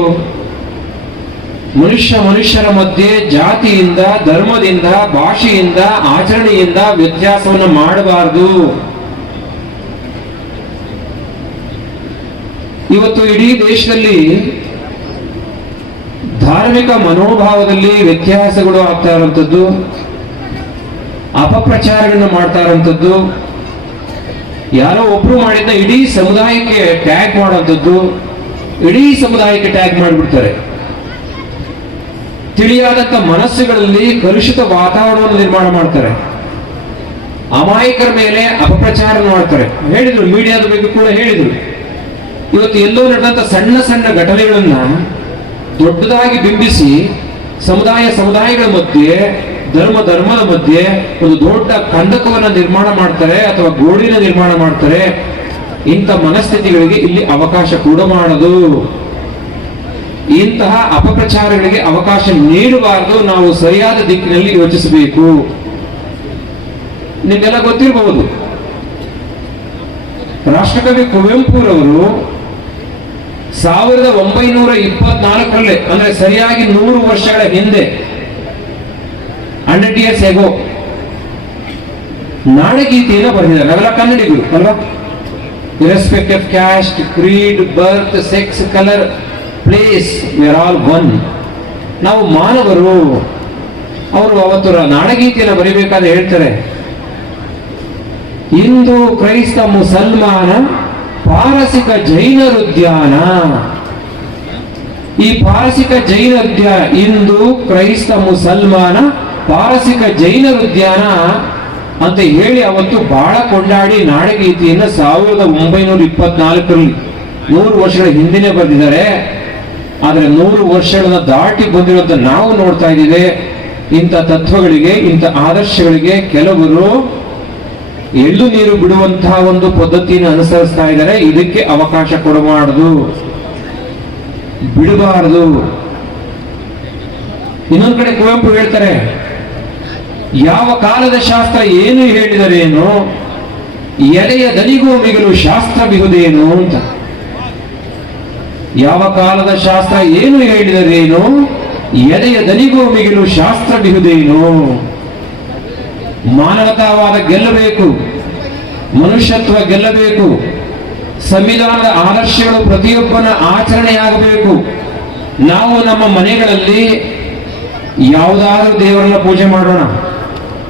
ಮನುಷ್ಯರ ಮಧ್ಯೆ ಜಾತಿಯಿಂದ, ಧರ್ಮದಿಂದ, ಭಾಷೆಯಿಂದ, ಆಚರಣೆಯಿಂದ ವ್ಯತ್ಯಾಸವನ್ನು ಮಾಡಬಾರದು. ಇವತ್ತು ಇಡೀ ದೇಶದಲ್ಲಿ ಧಾರ್ಮಿಕ ಮನೋಭಾವದಲ್ಲಿ ವ್ಯತ್ಯಾಸಗಳು ಆಗ್ತಾ ಇರುವಂಥದ್ದು, ಅಪಪ್ರಚಾರಗಳನ್ನು ಮಾಡ್ತಾ ಇರುವಂಥದ್ದು, ಯಾರೋ ಒಬ್ರು ಮಾಡಿದ್ದ ಇಡೀ ಸಮುದಾಯಕ್ಕೆ ಟ್ಯಾಗ್ ಮಾಡುವಂಥದ್ದು, ಇಡೀ ಸಮುದಾಯಕ್ಕೆ ಟ್ಯಾಗ್ ಮಾಡಿಬಿಡ್ತಾರೆ. ತಿಳಿಯಾದಂತ ಮನಸ್ಸುಗಳಲ್ಲಿ ಕಲುಷಿತ ವಾತಾವರಣವನ್ನು ನಿರ್ಮಾಣ ಮಾಡ್ತಾರೆ. ಅಮಾಯಕರ ಮೇಲೆ ಅಪಪ್ರಚಾರ ಮಾಡ್ತಾರೆ. ಹೇಳಿದ್ರು, ಮೀಡಿಯಾದ ಬಗ್ಗೆ ಕೂಡ ಹೇಳಿದ್ರು. ಇವತ್ತು ಎಲ್ಲೋ ನಡೆದಂತ ಸಣ್ಣ ಸಣ್ಣ ಘಟನೆಗಳನ್ನ ದೊಡ್ಡದಾಗಿ ಬಿಂಬಿಸಿ ಸಮುದಾಯಗಳ ಮಧ್ಯೆ, ಧರ್ಮದ ಮಧ್ಯೆ ಒಂದು ದೊಡ್ಡ ಕಂದಕವನ್ನ ನಿರ್ಮಾಣ ಮಾಡ್ತಾರೆ ಅಥವಾ ಗೋಡಿನ ನಿರ್ಮಾಣ ಮಾಡ್ತಾರೆ. ಇಂಥ ಮನಸ್ಥಿತಿಗಳಿಗೆ ಇಲ್ಲಿ ಅವಕಾಶ ಕೂಡ ಮಾಡದು. ಇಂತಹ ಅಪಪ್ರಚಾರಗಳಿಗೆ ಅವಕಾಶ ನೀಡಬಾರದು. ನಾವು ಸರಿಯಾದ ದಿಕ್ಕಿನಲ್ಲಿ ಯೋಚಿಸಬೇಕು. ನಿಮಗೆಲ್ಲ ಗೊತ್ತಿರಬಹುದು, ರಾಷ್ಟ್ರಕವಿ ಕುವೆಂಪುರವರು 1924 ಅಂದ್ರೆ ಸರಿಯಾಗಿ 100 ವರ್ಷಗಳ ಹಿಂದೆ, 100 years ago, ನಾಡಗೀತೆಯನ್ನು ಬರೆದಿದ್ದಾರೆ. ನಾವೆಲ್ಲ ಕನ್ನಡಿಗರು ಅಲ್ವಾ? Irrespective of caste, Creed, birth, sex, colour, place, we are all one. ನಾವು ಮಾನವರು. ಅವರು ಅವತ್ತು ನಾಡಗೀತೆಯನ್ನು ಬರೀಬೇಕಾದ್ರೆ ಹೇಳ್ತಾರೆ, ಹಿಂದೂ, ಕ್ರೈಸ್ತ, ಮುಸಲ್ಮಾನ, ಪಾರಸಿಕ, ಜೈನರುದ್ಯಾನ. ಈ ಪಾರಸಿಕ ಜೈನರುದ್ಯಾನ, ಹಿಂದೂ, ಕ್ರೈಸ್ತ, ಮುಸಲ್ಮಾನ, ಪಾರಸಿಕ, ಜೈನರುದ್ಯಾನ ಅಂತ ಹೇಳಿ ಅವತ್ತು ಬಹಳ ಕೊಂಡಾಡಿ ನಾಡಗೀತೆಯನ್ನು 1924 100 ವರ್ಷಗಳ ಹಿಂದಿನೇ ಬರೆದಿದ್ದಾರೆ. ಆದ್ರೆ 100 ವರ್ಷಗಳನ್ನ ದಾಟಿ ಬಂದಿರುವಂತ ನಾವು ನೋಡ್ತಾ ಇದ್ದೀವಿ, ಇಂಥ ತತ್ವಗಳಿಗೆ, ಇಂಥ ಆದರ್ಶಗಳಿಗೆ ಕೆಲವರು ಎಳ್ಳು ನೀರು ಬಿಡುವಂತಹ ಒಂದು ಪದ್ಧತಿಯನ್ನು ಅನುಸರಿಸ್ತಾ ಇದ್ದಾರೆ. ಇದಕ್ಕೆ ಅವಕಾಶ ಕೊಡಬಾರದು, ಬಿಡಬಾರದು. ಇನ್ನೊಂದು ಕಡೆ ಕುವೆಂಪು ಹೇಳ್ತಾರೆ, ಯಾವ ಕಾಲದ ಶಾಸ್ತ್ರ ಏನು ಹೇಳಿದರೇನು, ಎಲೆಯ ದನಿಗೂ ಮಿಗಲು ಶಾಸ್ತ್ರ ಬಿಹುದೇನು ಅಂತ. ಯಾವ ಕಾಲದ ಶಾಸ್ತ್ರ ಏನು ಹೇಳಿದರೇನು, ಎಲೆಯ ದನಿಗೂ ಮಿಗಿಲು ಶಾಸ್ತ್ರ ಬಿಹುದೇನು. ಮಾನವತಾವಾದ ಗೆಲ್ಲಬೇಕು, ಮನುಷ್ಯತ್ವ ಗೆಲ್ಲಬೇಕು, ಸಂವಿಧಾನದ ಆದರ್ಶಗಳು ಪ್ರತಿಯೊಬ್ಬನ ಆಚರಣೆಯಾಗಬೇಕು. ನಾವು ನಮ್ಮ ಮನೆಗಳಲ್ಲಿ ಯಾವುದಾದ್ರೂ ದೇವರನ್ನ ಪೂಜೆ ಮಾಡೋಣ,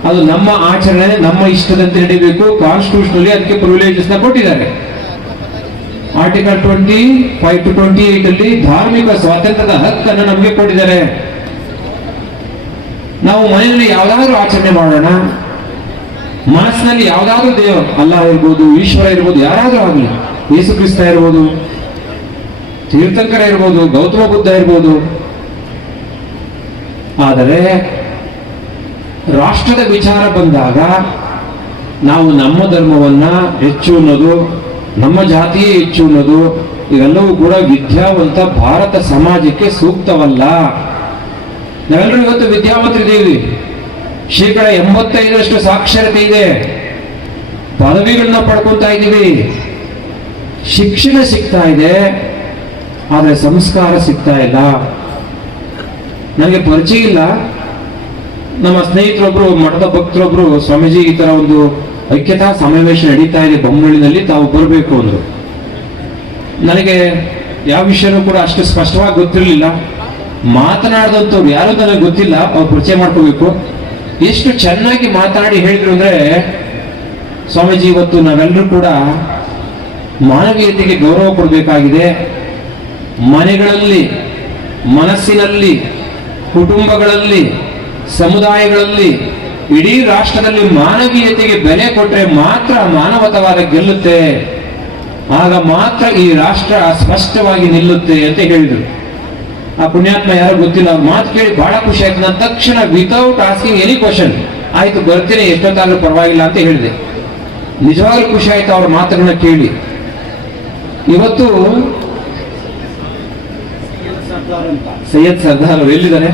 ಅದು ನಮ್ಮ ಆಚರಣೆ, ನಮ್ಮ ಇಷ್ಟದಂತೆ ನಡೀಬೇಕು. ಕಾನ್ಸ್ಟಿಟ್ಯೂಷನ್ ಅದಕ್ಕೆ ಪ್ರಿವಿಲೇಜಸ್ ಕೊಟ್ಟಿದ್ದಾರೆ. ಆರ್ಟಿಕಲ್ 25 to 28 ಅಲ್ಲಿ ಧಾರ್ಮಿಕ ಸ್ವಾತಂತ್ರ್ಯದ ಹಕ್ಕನ್ನು ನಮಗೆ ಕೊಟ್ಟಿದ್ದಾರೆ. ನಾವು ಮನೆಯಲ್ಲಿ ಯಾವುದಾದ್ರೂ ಆಚರಣೆ ಮಾಡೋಣ, ಮನಸ್ಸಿನಲ್ಲಿ ಯಾವುದಾದ್ರೂ ದೇವ, ಅಲ್ಲಾಹ್ ಇರ್ಬೋದು, ಈಶ್ವರ ಇರ್ಬೋದು, ಯಾರಾದ್ರೂ ಆಗಲಿ, ಯೇಸು ಕ್ರಿಸ್ತ ಇರ್ಬೋದು, ತೀರ್ಥಂಕರ ಇರ್ಬೋದು, ಗೌತಮ ಬುದ್ಧ ಇರ್ಬೋದು. ಆದರೆ ರಾಷ್ಟ್ರದ ವಿಚಾರ ಬಂದಾಗ ನಾವು ನಮ್ಮ ಧರ್ಮವನ್ನ ಹೆಚ್ಚು ಅನ್ನೋದು, ನಮ್ಮ ಜಾತಿಯೇ ಹೆಚ್ಚು ಅನ್ನೋದು, ಇವೆಲ್ಲವೂ ಕೂಡ ವಿದ್ಯಾವಂತ ಭಾರತ ಸಮಾಜಕ್ಕೆ ಸೂಕ್ತವಲ್ಲ. ನಾವೆಲ್ಲರೂ ಇವತ್ತು ವಿದ್ಯಾವಂತರಿದ್ದೀವಿ, 85% ಸಾಕ್ಷರತೆ ಇದೆ, ಪದವಿಗಳನ್ನ ಪಡ್ಕೊತಾ ಇದ್ದೀವಿ, ಶಿಕ್ಷಣ ಸಿಗ್ತಾ ಇದೆ, ಆದರೆ ಸಂಸ್ಕಾರ ಸಿಗ್ತಾ ಇಲ್ಲ. ನನಗೆ ಪರಿಚಯ ಇಲ್ಲ, ನಮ್ಮ ಸ್ನೇಹಿತರೊಬ್ರು, ಮಠದ ಭಕ್ತರೊಬ್ರು, ಸ್ವಾಮೀಜಿ ಈ ತರ ಒಂದು ಐಕ್ಯತಾ ಸಮಾವೇಶ ನಡೀತಾ ಇದೆ ಬೊಮ್ಮನಹಳ್ಳಿನಲ್ಲಿ, ತಾವು ಬರಬೇಕು ಅಂದ್ರು. ನನಗೆ ಯಾವ ವಿಷಯನೂ ಕೂಡ ಅಷ್ಟು ಸ್ಪಷ್ಟವಾಗಿ ಗೊತ್ತಿರಲಿಲ್ಲ. ಮಾತನಾಡಿದಂಥವ್ರು ಯಾರು ನನಗೆ ಗೊತ್ತಿಲ್ಲ, ಅವ್ರು ಪರಿಚಯ ಮಾಡ್ಕೋಬೇಕು. ಎಷ್ಟು ಚೆನ್ನಾಗಿ ಮಾತನಾಡಿ ಹೇಳಿದ್ರು ಅಂದ್ರೆ, ಸ್ವಾಮೀಜಿ ಇವತ್ತು ನಾವೆಲ್ಲರೂ ಕೂಡ ಮಾನವೀಯತೆಗೆ ಗೌರವ ಕೊಡಬೇಕಾಗಿದೆ. ಮನೆಗಳಲ್ಲಿ, ಮನಸ್ಸಿನಲ್ಲಿ, ಕುಟುಂಬಗಳಲ್ಲಿ, ಸಮುದಾಯಗಳಲ್ಲಿ, ಇಡೀ ರಾಷ್ಟ್ರದಲ್ಲಿ ಮಾನವೀಯತೆಗೆ ಬೆಲೆ ಕೊಟ್ಟರೆ ಮಾತ್ರ ಮಾನವತಾವಾದ ಗೆಲ್ಲುತ್ತೆ, ಆಗ ಮಾತ್ರ ಈ ರಾಷ್ಟ್ರ ಸ್ಪಷ್ಟವಾಗಿ ನಿಲ್ಲುತ್ತೆ ಅಂತ ಹೇಳಿದ್ರು. ಆ ಪುಣ್ಯಾತ್ಮ ಯಾರು ಗೊತ್ತಿಲ್ಲ, ಅವ್ರ ಮಾತು ಕೇಳಿ ಬಹಳ ಖುಷಿ ಆಯ್ತು. ನಾನು ತಕ್ಷಣ ವಿತೌಟ್ ಆಸ್ಕಿಂಗ್ ಎನಿ ಕ್ವಶನ್, ಆಯ್ತು ಬರ್ತೀನಿ, ಎಷ್ಟೊತ್ತಾದ್ರೂ ಪರವಾಗಿಲ್ಲ ಅಂತ ಹೇಳಿದೆ. ನಿಜವಾಗ್ಲೂ ಖುಷಿ ಆಯ್ತು ಅವ್ರ ಮಾತುಗಳನ್ನ ಕೇಳಿ. ಇವತ್ತು ಸೈಯದ್ ಸರ್ದಾರ್ ಎಲ್ಲಿದ್ದಾರೆ?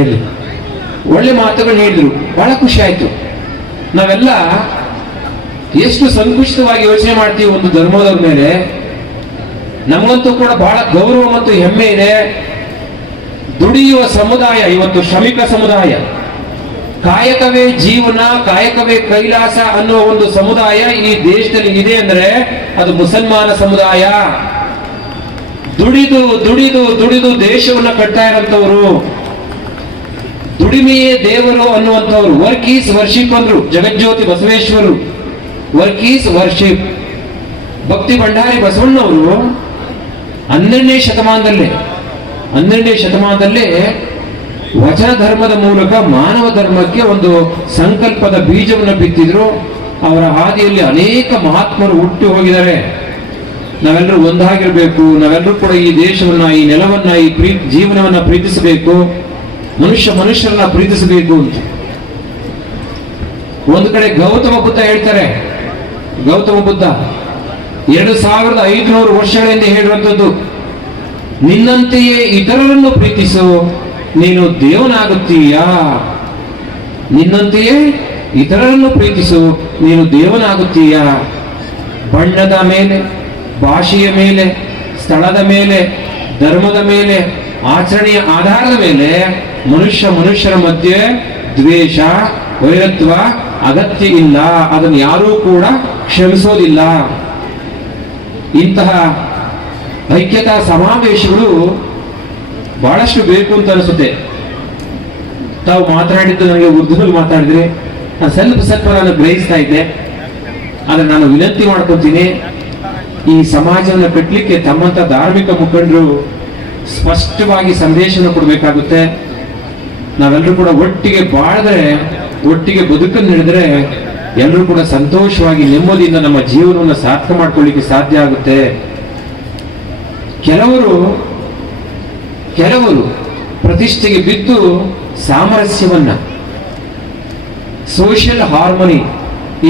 ಇರ್ಲಿ, ಒಳ್ಳೆ ಮಾತುಗಳು ಹೇಳಿದ್ರು, ಬಹಳ ಖುಷಿ ಆಯ್ತು. ನಾವೆಲ್ಲ ಎಷ್ಟು ಸಂಕುಚಿತವಾಗಿ ಯೋಚನೆ ಮಾಡ್ತೀವಿ ಒಂದು ಧರ್ಮದವ್ರ ಮೇಲೆ. ನಮಗಂತೂ ಕೂಡ ಬಹಳ ಗೌರವ ಮತ್ತು ಹೆಮ್ಮೆ ಇದೆ. ದುಡಿಯುವ ಸಮುದಾಯ ಇವತ್ತು ಶ್ರಮಿಕ ಸಮುದಾಯ, ಕಾಯಕವೇ ಜೀವನ, ಕಾಯಕವೇ ಕೈಲಾಸ ಅನ್ನುವ ಒಂದು ಸಮುದಾಯ ಈ ದೇಶದಲ್ಲಿ ಇದೆ ಅಂದ್ರೆ ಅದು ಮುಸಲ್ಮಾನ ಸಮುದಾಯ. ದುಡಿದು ದುಡಿದು ದುಡಿದು ದೇಶವನ್ನ ಕಟ್ತಾ ಇರೋಂಥವ್ರು, ದುಡಿಮೆಯೇ ದೇವರು ಅನ್ನುವಂಥವ್ರು. ವರ್ಕ್ ಈಸ್ ವರ್ಷಿಪ್ ಅಂದ್ರು ಜಗಜ್ಯೋತಿ ಬಸವೇಶ್ವರು. Work is worship. ಭಕ್ತಿ ಭಂಡಾರಿ ಬಸವಣ್ಣವರು 12ನೇ ಶತಮಾನದಲ್ಲೇ ವಚನ ಧರ್ಮದ ಮೂಲಕ ಮಾನವ ಧರ್ಮಕ್ಕೆ ಒಂದು ಸಂಕಲ್ಪದ ಬೀಜವನ್ನು ಬಿತ್ತಿದ್ರು. ಅವರ ಹಾದಿಯಲ್ಲಿ ಅನೇಕ ಮಹಾತ್ಮರು ಹುಟ್ಟಿ ಹೋಗಿದ್ದಾರೆ. ನಾವೆಲ್ಲರೂ ಒಂದಾಗಿರ್ಬೇಕು, ನಾವೆಲ್ಲರೂ ಕೂಡ ಈ ದೇಶವನ್ನ, ಈ ನೆಲವನ್ನ, ಈ ಜೀವನವನ್ನ ಪ್ರೀತಿಸಬೇಕು, ಮನುಷ್ಯರನ್ನ ಪ್ರೀತಿಸಬೇಕು ಅಂತ. ಒಂದು ಕಡೆ ಗೌತಮ ಬುದ್ಧ ಹೇಳ್ತಾರೆ, ಗೌತಮ ಬುದ್ಧ 2500 ವರ್ಷಗಳಿಂದ ಹೇಳಿರುವಂಥದ್ದು, ನಿನ್ನಂತೆಯೇ ಇತರರನ್ನು ಪ್ರೀತಿಸು, ನೀನು ದೇವನಾಗುತ್ತೀಯಾ. ನಿನ್ನಂತೆಯೇ ಇತರರನ್ನು ಪ್ರೀತಿಸು, ನೀನು ದೇವನಾಗುತ್ತೀಯಾ. ಬಣ್ಣದ ಮೇಲೆ, ಭಾಷೆಯ ಮೇಲೆ, ಸ್ಥಳದ ಮೇಲೆ, ಧರ್ಮದ ಮೇಲೆ, ಆಚರಣೆಯ ಆಧಾರದ ಮೇಲೆ ಮನುಷ್ಯರ ಮಧ್ಯೆ ದ್ವೇಷ, ವೈರತ್ವ ಅಗತ್ಯ ಇಲ್ಲ. ಅದನ್ನು ಯಾರೂ ಕೂಡ ಕ್ಷಮಿಸೋದಿಲ್ಲ. ಇಂತಹ ಐಕ್ಯತಾ ಸಮಾವೇಶಗಳು ಬಹಳಷ್ಟು ಬೇಕು ಅಂತ ಅನಿಸುತ್ತೆ. ತಾವು ಮಾತನಾಡಿದ್ದು ನನಗೆ ಉರ್ದುನಲ್ಲಿ ಮಾತಾಡಿದ್ರೆ ಸ್ವಲ್ಪ ನಾನು ಗ್ರಹಿಸ್ತಾ ಇದ್ದೆ. ಆದ್ರೆ ನಾನು ವಿನಂತಿ ಮಾಡ್ಕೊತೀನಿ, ಈ ಸಮಾಜವನ್ನು ಕಟ್ಟಲಿಕ್ಕೆ ತಮ್ಮಂತ ಧಾರ್ಮಿಕ ಮುಖಂಡರು ಸ್ಪಷ್ಟವಾಗಿ ಸಂದೇಶವನ್ನು ಕೊಡಬೇಕಾಗುತ್ತೆ. ನಾವೆಲ್ಲರೂ ಕೂಡ ಒಟ್ಟಿಗೆ ಬಾಳಿದ್ರೆ, ಒಟ್ಟಿಗೆ ಬದುಕನ್ನು ನಡೆದ್ರೆ ಎಲ್ಲರೂ ಕೂಡ ಸಂತೋಷವಾಗಿ ನೆಮ್ಮದಿಯಿಂದ ನಮ್ಮ ಜೀವನವನ್ನು ಸಾರ್ಥಕ ಮಾಡ್ಕೊಳ್ಳಿಕ್ಕೆ ಸಾಧ್ಯ ಆಗುತ್ತೆ. ಕೆಲವರು ಪ್ರತಿಷ್ಠೆಗೆ ಬಿದ್ದು ಸಾಮರಸ್ಯವನ್ನ, ಸೋಷಿಯಲ್ ಹಾರ್ಮೋನಿ,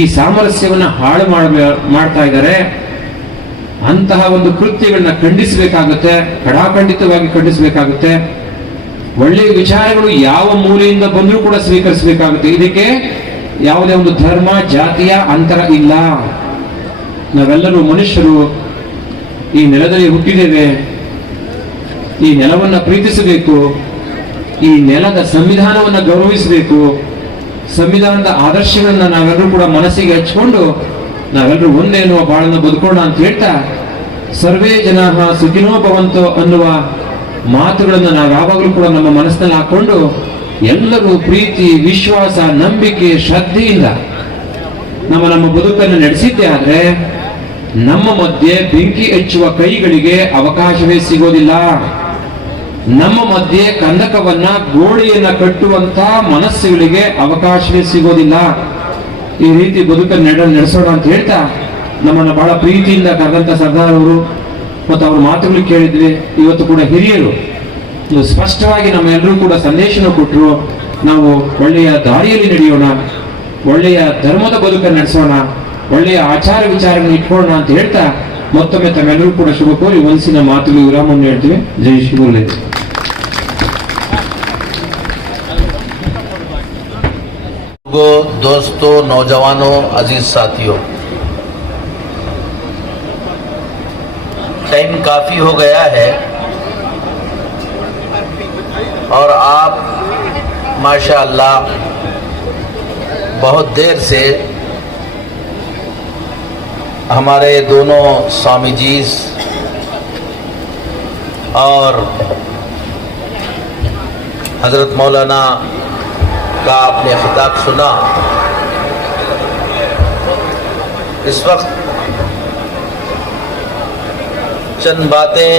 ಈ ಸಾಮರಸ್ಯವನ್ನ ಹಾಳು ಮಾಡ್ತಾ ಇದ್ದಾರೆ. ಅಂತಹ ಒಂದು ಕೃತ್ಯಗಳನ್ನ ಖಂಡಿಸಬೇಕಾಗುತ್ತೆ, ಕಡಾಖಂಡಿತವಾಗಿ ಖಂಡಿಸಬೇಕಾಗುತ್ತೆ. ಒಳ್ಳೆಯ ವಿಚಾರಗಳು ಯಾವ ಮೂಲೆಯಿಂದ ಬಂದರೂ ಕೂಡ ಸ್ವೀಕರಿಸಬೇಕಾಗುತ್ತೆ. ಇದಕ್ಕೆ ಯಾವುದೇ ಒಂದು ಧರ್ಮ, ಜಾತಿಯ ಅಂತರ ಇಲ್ಲ. ನಾವೆಲ್ಲರೂ ಮನುಷ್ಯರು, ಈ ನೆಲದಲ್ಲಿ ಹುಟ್ಟಿದ್ದೇವೆ, ಈ ನೆಲವನ್ನ ಪ್ರೀತಿಸಬೇಕು, ಈ ನೆಲದ ಸಂವಿಧಾನವನ್ನ ಗೌರವಿಸಬೇಕು, ಸಂವಿಧಾನದ ಆದರ್ಶಗಳನ್ನ ನಾವೆಲ್ಲರೂ ಕೂಡ ಮನಸ್ಸಿಗೆ ಹಚ್ಕೊಂಡು ನಾವೆಲ್ಲರೂ ಒಂದೇನುವ ಬಾಳನ್ನು ಬದುಕೋಣ ಅಂತ ಹೇಳ್ತಾ, ಸರ್ವೇ ಜನಾಃ ಸುಖಿನೋ ಭವಂತೋ ಅನ್ನುವ ಮಾತುಗಳನ್ನು ನಾವು ಯಾವಾಗಲೂ ಕೂಡ ನಮ್ಮ ಮನಸ್ಸಿನಲ್ಲಿ ಹಾಕೊಂಡು ಎಲ್ಲರೂ ಪ್ರೀತಿ, ವಿಶ್ವಾಸ, ನಂಬಿಕೆ, ಶ್ರದ್ಧೆಯಿಂದ ನಮ್ಮ ಬದುಕನ್ನು ನಡೆಸಿದ್ದೇ ಆದ್ರೆ ನಮ್ಮ ಮಧ್ಯೆ ಬೆಂಕಿ ಹಚ್ಚುವ ಕೈಗಳಿಗೆ ಅವಕಾಶವೇ ಸಿಗೋದಿಲ್ಲ. ನಮ್ಮ ಮಧ್ಯೆ ಕಂದಕವನ್ನ, ಗೋಡೆಯನ್ನ ಕಟ್ಟುವಂತ ಮನಸ್ಸುಗಳಿಗೆ ಅವಕಾಶವೇ ಸಿಗೋದಿಲ್ಲ. ಈ ರೀತಿ ಬದುಕನ್ನು ನಡೆಸೋಣ ಅಂತ ಹೇಳ್ತಾ, ನಮ್ಮನ್ನು ಬಹಳ ಪ್ರೀತಿಯಿಂದ ಕರೆದಂತ ಸರ್ದಾರ್ ಅವರು ಮತ್ತು ಅವ್ರ ಮಾತುಗಳು ಕೇಳಿದ್ವಿ. ಇವತ್ತು ಕೂಡ ಹಿರಿಯರು ಸ್ಪಷ್ಟವಾಗಿ ನಮ್ಮೆಲ್ಲರೂ ಕೂಡ ಸಂದೇಶನ ಕೊಟ್ಟರು. ನಾವು ಒಳ್ಳೆಯ ದಾರಿಯಲ್ಲಿ ನಡೆಯೋಣ, ಒಳ್ಳೆಯ ಧರ್ಮದ ಬದುಕನ್ನು ನಡೆಸೋಣ, ಒಳ್ಳೆಯ ಆಚಾರ ವಿಚಾರಗಳನ್ನು ಇಟ್ಕೊಳ್ಳೋಣ ಅಂತ ಹೇಳ್ತಾ ಮತ್ತೊಮ್ಮೆ ತಮ್ಮೆಲ್ಲರೂ ಕೂಡ ಶುಭ ಕೋರಿ ಒಂದಿನ ಮಾತುಗಳು ವಿರಾಮವನ್ನು ಹೇಳ್ತೀವಿ. ಜೈ ಶ್ರೀ ಗುರುಗಳೇ. दोस्तों, नौजवानों, अजीज साथियों, टाइम काफ़ी हो गया है और आप माशाअल्लाह बहुत देर से हमारे दोनों स्वामी जी और हज़रत मौलाना का आपने खिताब सुना। इस वक्त चंद बातें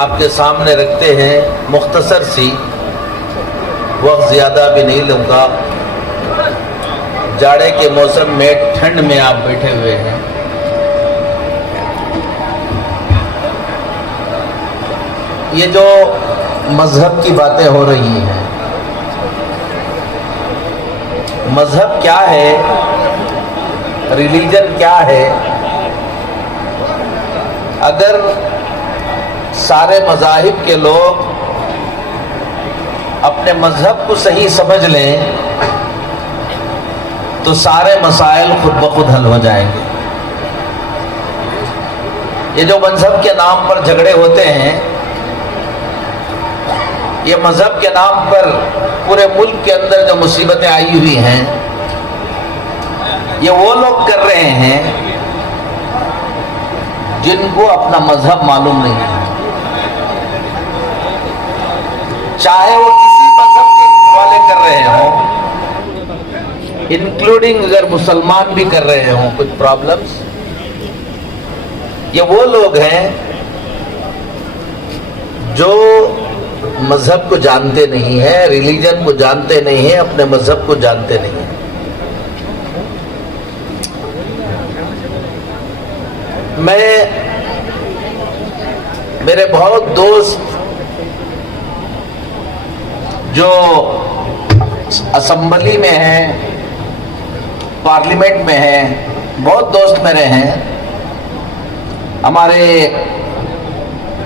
आपके सामने रखते हैं, मुख्तसर सी, वक्त ज़्यादा भी नहीं लूँगा। जाड़े के मौसम में ठंड में आप बैठे हुए हैं। ये जो मजहब की बातें हो रही हैं, मजहब क्या है, रिलीजन क्या है, अगर सारे मज़ाहिब के लोग अपने मजहब को सही समझ लें तो सारे मसाइल खुद ब खुद हल हो जाएंगे। ये जो मजहब के नाम पर झगड़े होते हैं, ये मजहब के नाम पर पूरे मुल्क के अंदर जो मुसीबतें आई हुई हैं, ये वो लोग कर रहे हैं जिनको अपना मजहब मालूम नहीं है। चाहे वो किसी मजहब के वाले कर रहे हों, इंक्लूडिंग अगर मुसलमान भी कर रहे हों कुछ प्रॉब्लम्स, ये वो लोग हैं जो मजहब को जानते नहीं है, रिलीजन को जानते नहीं है, अपने मजहब को जानते नहीं है। मैं, मेरे बहुत दोस्त जो असेंबली में हैं, पार्लियामेंट में हैं, बहुत दोस्त मेरे हैं, हमारे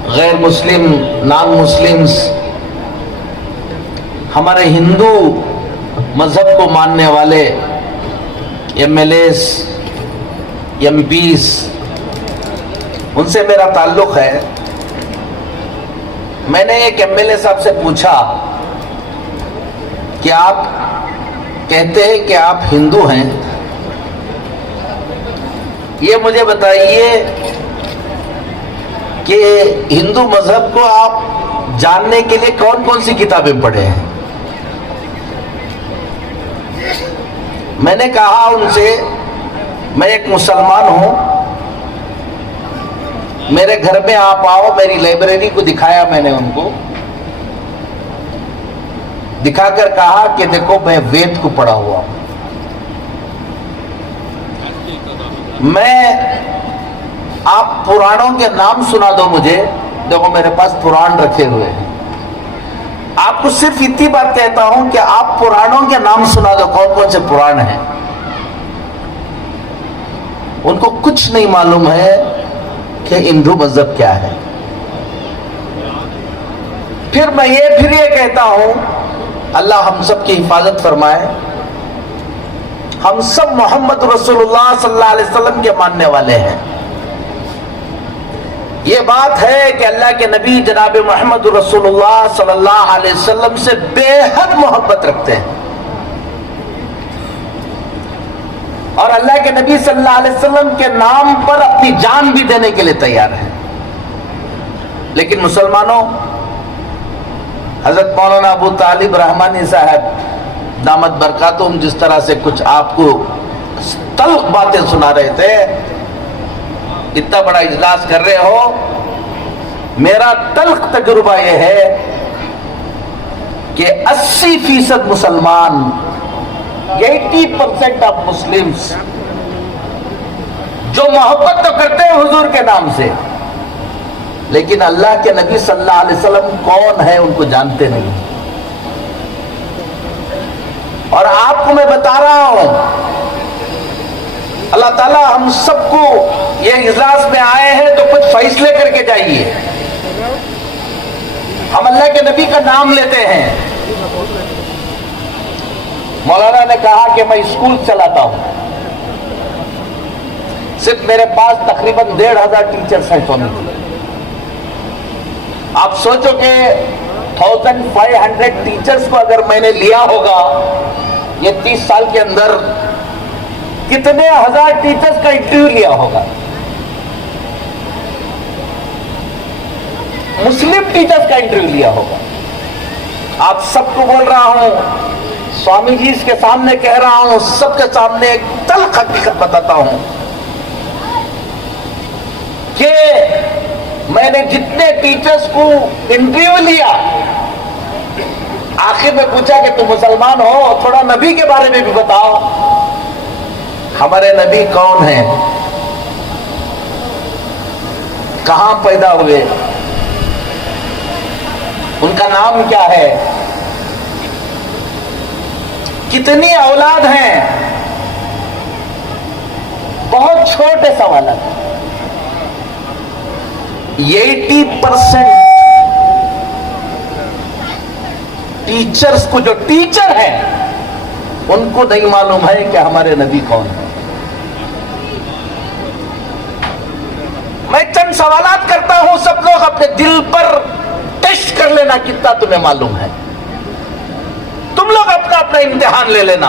गैर मुस्लिम, नॉन मुस्लिम्स, हमारे हिंदू मज़हब को मानने वाले MLAs, MPs, उनसे मेरा ताल्लुक़ है। मैंने एक MLA साहब से पूछा कि आप कहते हैं कि आप हिंदू हैं, ये मुझे बताइए कि हिंदू मजहब को आप जानने के लिए कौन कौन सी किताबें पढ़े हैं। मैंने कहा उनसे, मैं एक मुसलमान हूं, मेरे घर में आप आओ, मेरी लाइब्रेरी को दिखाया मैंने उनको, दिखाकर कहा कि देखो मैं वेद को पढ़ा हुआ हूं, मैं, आप पुराणों के नाम सुना दो मुझे, देखो मेरे पास पुराण रखे हुए हैं, आपको सिर्फ इतनी बात कहता हूं कि आप पुराणों के नाम सुना दो, कौन कौन से पुराण हैं। उनको कुछ नहीं मालूम है कि हिंदू मजहब क्या है। फिर मैं ये कहता हूं, अल्लाह हम सब की हिफाजत फरमाए, हम सब मोहम्मद रसूलुल्लाह सल्लल्लाहु अलैहि वसल्लम के मानने वाले हैं। ये बात है कि अल्लाह के नबी जनाब मोहम्मद रसूलुल्लाह सल्लल्लाहु अलैहि वसल्लम से बेहद मोहब्बत रखते हैं और अल्लाह के नबी सल्लल्लाहु अलैहि वसल्लम के नाम पर अपनी जान भी देने के लिए तैयार है। लेकिन मुसलमानों, हजरत मौलाना अबू तालिब रहमानी साहब दामत बरकातुम जिस तरह से कुछ आपको तल्ख बातें सुना रहे थे, इतना बड़ा इजलास कर रहे हो, मेरा तल्ख तजुर्बा यह है कि 80% मुसलमान, 80% ऑफ मुस्लिम्स जो मोहब्बत तो करते हैं हुजूर के नाम से, लेकिन अल्लाह के नबी सल्लल्लाहु अलैहि वसल्लम कौन है उनको जानते नहीं। और आपको मैं बता रहा हूं, अल्लाह ताला हम सबको, ये इजलास में आए हैं तो कुछ फैसले करके जाइए। हम अल्लाह के नबी का नाम लेते हैं। मौलाना ने कहा कि मैं स्कूल चलाता हूं, सिर्फ मेरे पास तकरीबन 1,500 टीचर्स हैं स्वामी जी। आप सोचो कि 1500 टीचर्स को अगर मैंने लिया होगा ये 30 साल के अंदर, कितने हजार टीचर्स का इंटरव्यू लिया होगा, मुस्लिम टीचर्स का इंटरव्यू लिया होगा। आप सबको बोल रहा हूं, स्वामी जी के सामने कह रहा हूं, सबके सामने एक तल्ख हकीकत बताता हूं कि मैंने जितने टीचर्स को इंटरव्यू लिया, आखिर में पूछा कि तुम मुसलमान हो, थोड़ा नबी के बारे में भी बताओ, हमारे नबी कौन हैं, कहां पैदा हुए, उनका नाम क्या है, कितनी औलाद हैं, बहुत छोटे सवाल हैं। 80% टीचर्स को, जो टीचर हैं, उनको नहीं मालूम है कि हमारे नबी कौन है। मैं चंद सवालात करता हूं, सब लोग अपने दिल पर टेस्ट कर लेना कितना तुम्हें मालूम है। तुम लोग अपना अपना इम्तिहान ले लेना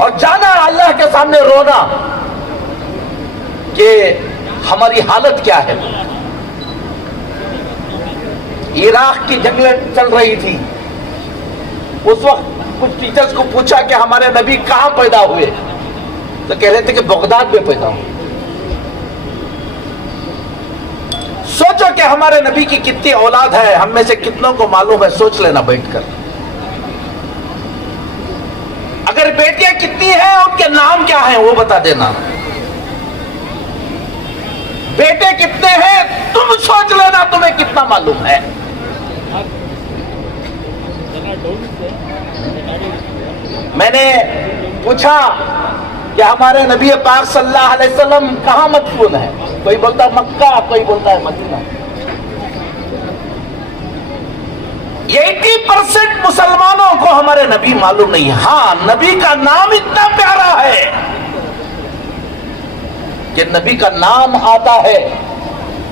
और जाना अल्लाह के सामने रोना कि हमारी हालत क्या है। इराक की जंगें चल रही थी, उस वक्त कुछ टीचर्स को पूछा कि हमारे नबी कहां पैदा हुए, तो कह रहे थे कि बगदाद में पैदा हुए। सोचो कि हमारे नबी की कितनी औलाद है, हम में से कितनों को मालूम है, सोच लेना बैठकर। अगर बेटियां कितनी हैं, उनके नाम क्या हैं वो बता देना। बेटे कितने हैं तुम सोच लेना, तुम्हें कितना मालूम है। मैंने पूछा कि हमारे नबी पाक सल्लल्लाहु अलैहि वसल्लम कहां मदफून है, कोई बोलता है मक्का, कोई बोलता है मदीना। 80% मुसलमानों को हमारे नबी मालूम नहीं है। हाँ, नबी का नाम इतना प्यारा है कि नबी का नाम आता है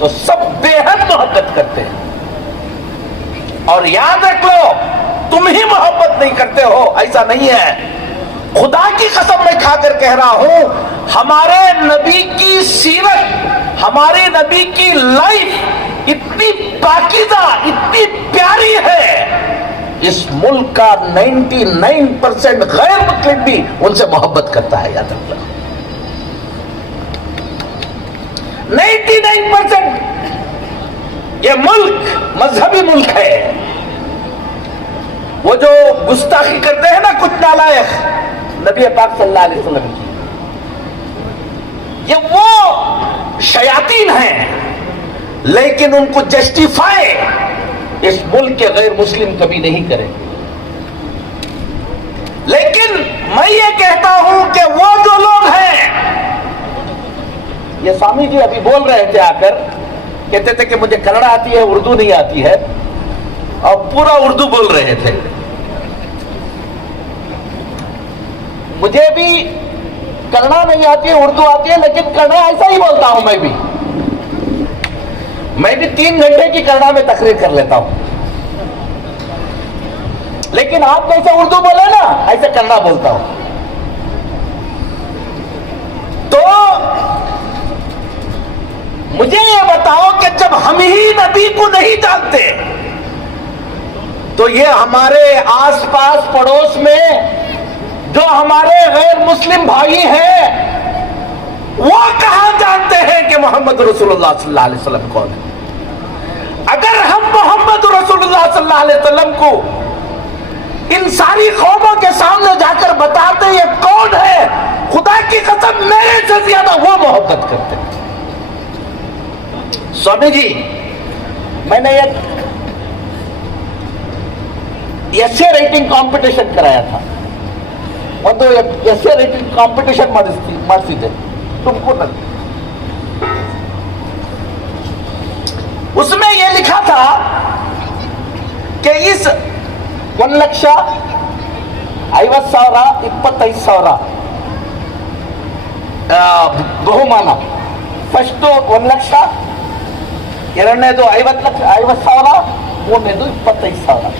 तो सब बेहद मोहब्बत करते हैं। और याद रख लो, तुम ही मोहब्बत नहीं करते हो, ऐसा नहीं है। खुदा की कसम मैं खाकर कह रहा हूं, हमारे नबी की सीरत, हमारे नबी की लाइफ इतनी पाकीज़ा, इतनी प्यारी है, इस मुल्क का 99% गैर मुस्लिम भी उनसे मोहब्बत करता है। याद रखना, 99% ये मुल्क मजहबी मुल्क है। वो जो गुस्ताखी करते हैं ना कुछ नालायक नबी पाक सल्लल्लाहु अलैहि वसल्लम की, ये वो शयातीन हैं, लेकिन उनको जस्टिफाई इस मुल्क के गैर मुस्लिम कभी नहीं करेंगे। लेकिन मैं ये कहता हूं कि वो जो लोग हैं, ये स्वामी जी अभी बोल रहे थे आकर, कहते थे कि मुझे कन्नड़ आती है, उर्दू नहीं आती है, और पूरा उर्दू बोल रहे थे। मुझे भी कन्नड़ नहीं आती है, उर्दू आती है, लेकिन कन्नड़ ऐसा ही बोलता हूं। मैं भी 3 घंटे की कन्नड़ में तकरीर कर लेता हूं, लेकिन आप जैसे उर्दू बोले ना, ऐसे कन्नड़ बोलता हूं। तो मुझे ये बताओ कि जब हम ही नबी को नहीं जानते, तो ये हमारे आसपास पड़ोस में जो हमारे गैर मुस्लिम भाई हैं, वो कहां जानते हैं कि मोहम्मद रसूलुल्लाह सल्लल्लाहु अलैहि वसल्लम कौन है। अगर हम मोहम्मद रसूलुल्लाह सल्लल्लाहु अलैहि वसल्लम को इन सारी कौमों के सामने जाकर बताते ये कौन है, खुदा की कसम मेरे से ज्यादा वो मोहब्बत करते हैं। स्वामी जी, मैंने एक एसे राइटिंग कंपटीशन कराया था, ಒಂದು ಎಸ್ಸೆ ರೈಟಿಂಗ್ ಕಾಂಪಿಟೇಷನ್ ಮಾಡಿಸಿದ್ದೆ ತುಮಕೂರಿನಲ್ಲಿ. उसमें यह लिखा था कि इस 1,50,000 ಬಹುಮಾನ, ಫಸ್ಟ್ 1 ಲಕ್ಷ, ಎರಡನೇದು 50,000, ಮೂರನೇದು 25,000.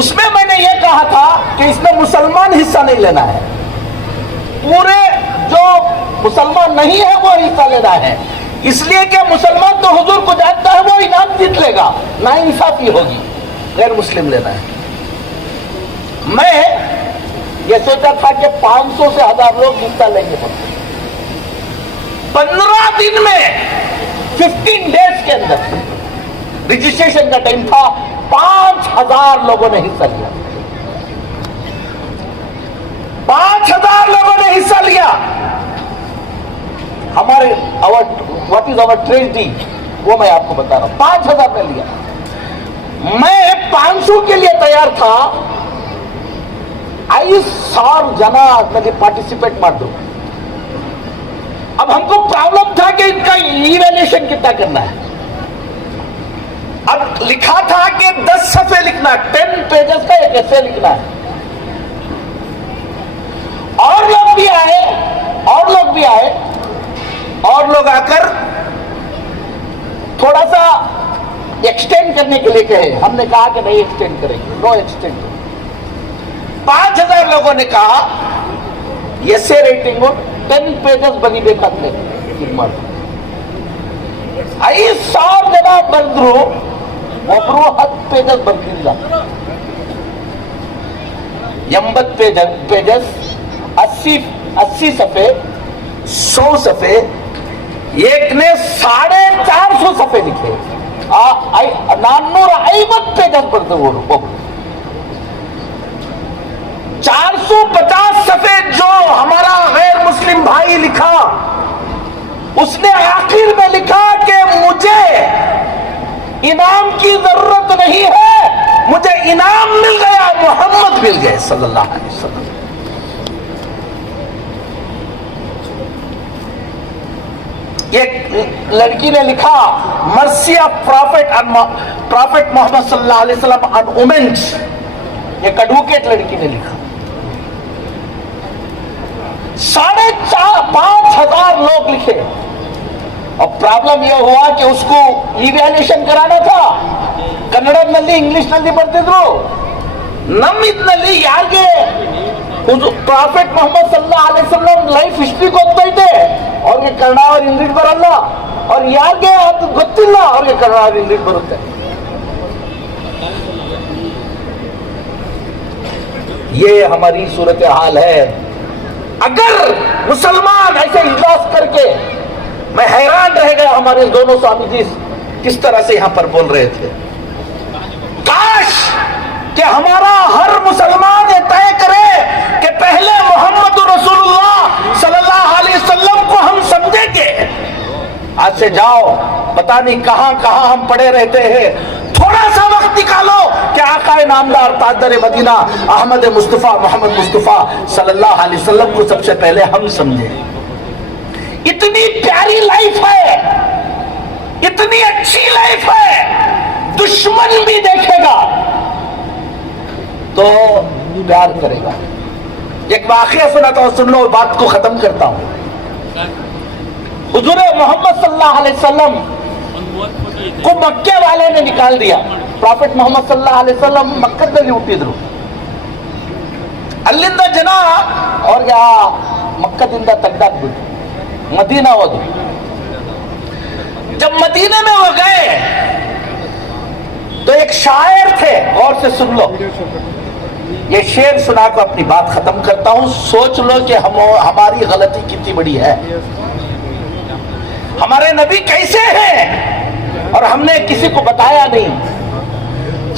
उसमें मैंने ये कहा था कि इसमें मुसलमान हिस्सा नहीं लेना है, पूरे जो मुसलमान नहीं है वो हिस्सा लेना है, इसलिए कि मुसलमान तो हुजूर को जानता है, वो इनाम जीत लेगा, ना इंसाफी होगी, गैर मुस्लिम लेना है. मैं ये सोचा था कि 500 से 1000 लोग हिस्सा लेंगे. 15 दिन में 15 डेज के अंदर रजिस्ट्रेशन का टाइम था, 5000 लोगों ने हिस्सा लिया. 5000 लोगों ने हिस्सा लिया. हमारे व्हाट इज आवर ट्रेजेडी वो मैं आपको बता रहा हूं. 5000 ने लिया. मैं 500 के लिए तैयार था. 5,000 ಜನ ಅದರಲ್ಲಿ ಪಾರ್ಟಿಸಿಪೇಟ್ ಮಾಡಿದ್ರು. अब हमको प्रॉब्लम था कि इनका इवैल्यूएशन कितना करना है. अब लिखा था कि 10 सफ़े लिखना, 10 पेजेस का एक एसे लिखना है. और लोग भी आए और लोग आकर थोड़ा सा एक्सटेंड करने के लिए कहे. हमने कहा कि नहीं एक्सटेंड करेंगे, नो एक्सटेंड. 5000 लोगों ने कहा ಎಸ್ಸೆ ರೈಟಿಂಗು 10 ಪೇಜಸ್ ಬರೀಬೇಕಾದ್ರೆ ಇದು ಮಾಡಿ. 5,000 ಜನ ಬರೆದ್ರು, ಒಬ್ರು 10 ಪೇಜಸ್ ಬರ್ತಿಲ್ಲ. 80 पेजेस, 80 सफ़े, 100 सफ़े. एक ने 450 सफ़े लिखे. 450 पेजेस पढ़ते वो लोग. 450 सफ़े जो हमारा गैर मुस्लिम भाई लिखा, उसने आखिर में लिखा कि मुझे इनाम की जरूरत नहीं है, मुझे इनाम मिल गया, मोहम्मद मिल गए सल्लल्लाहु अलैहि वसल्लम. एक लड़की ने लिखा मर्सी ऑफ प्रॉफिट मोहम्मद सल्लल्लाहु अलैहि वसल्लम ऑन वुमेन्स. एक एडवोकेट लड़की ने लिखा. 5,500 लोग लिखे. और प्रॉब्लम यह हुआ कि उसको इवैल्यूएशन कराना था. ಕನ್ನಡದಲ್ಲಿ ಇಂಗ್ಲಿಷ್ನಲ್ಲಿ ಬರ್ತಿದ್ರು. ನಮ್ಮ ಇದರಲ್ಲಿ ಯಾರಿಗೆ ಪ್ರಾಫೆಟ್ ಮೊಹಮ್ಮದ್ ಸಲ್ಲಲ್ಲಾಹು ಅಲೈಹಿ ವಸಲ್ಲಂ ಲೈಫ್ ಹಿಸ್ಟ್ರಿ ಗೊತ್ತೈತೆ ಅವ್ರಿಗೆ ಕನ್ನಡ और ಇಂಗ್ಲಿಷ್ ಬರಲ್ಲ. और ಯಾರಿಗೆ ಅದು ಗೊತ್ತಿಲ್ಲ ಅವ್ರಿಗೆ ಕನ್ನಡ और ಇಂಗ್ಲಿಷ್ ಬರುತ್ತೆ. ये हमारी सूरत हाल है. अगर मुसलमान ऐसे इजलास करके, मैं हैरान रह गया हमारे दोनों स्वामी जी किस तरह से यहां पर बोल रहे थे. काश कि हमारा हर मुसलमान ये तय करे कि पहले मोहम्मद रसूलुल्लाह सल्लल्लाहु अलैहि वसल्लम को हम समझेंगे. आज से जाओ, पता नहीं कहां कहां हम पड़े रहते हैं. थोड़ा सा वक्त निकालो कि आकाए नामदार ताजदार मदीना अहमद मुस्तफा मोहम्मद मुस्तफा सल्लल्लाहु अलैहि वसल्लम को सबसे पहले हम समझे. इतनी प्यारी लाइफ है, इतनी अच्छी लाइफ है, दुश्मन भी देखेगा तो प्यार करेगा. एक वाकया सुनाता हूं, सुन लो, बात को खत्म करता हूं. हुजूर मोहम्मद सल्लल्लाहु अलैहि वसल्लम को मक्के वाले ने निकाल दिया. ಪ್ರಾಫೆಟ್ ಮೊಹಮ್ಮದ್ ಸಲ್ಲಲ್ಲಾಹು ಅಲೈಹಿ ವಸಲ್ಲಂ ಮಕ್ಕದಲ್ಲಿ ಹುಟ್ಟಿದ್ರು. ಅಲ್ಲಿಂದ ಜನ ಅವ್ರಿಗೆ ಆ ಮಕ್ಕದಿಂದ ತೆಗೆದಾಕ್ಬಿಟ್ರು, मदीना होगी. जब मदीने में वो गए तो एक शायर थे, गौर से सुन लो, ये शेर सुना को अपनी बात खत्म करता हूं. सोच लो कि हमारी गलती कितनी बड़ी है. हमारे नबी कैसे हैं और हमने किसी को बताया नहीं.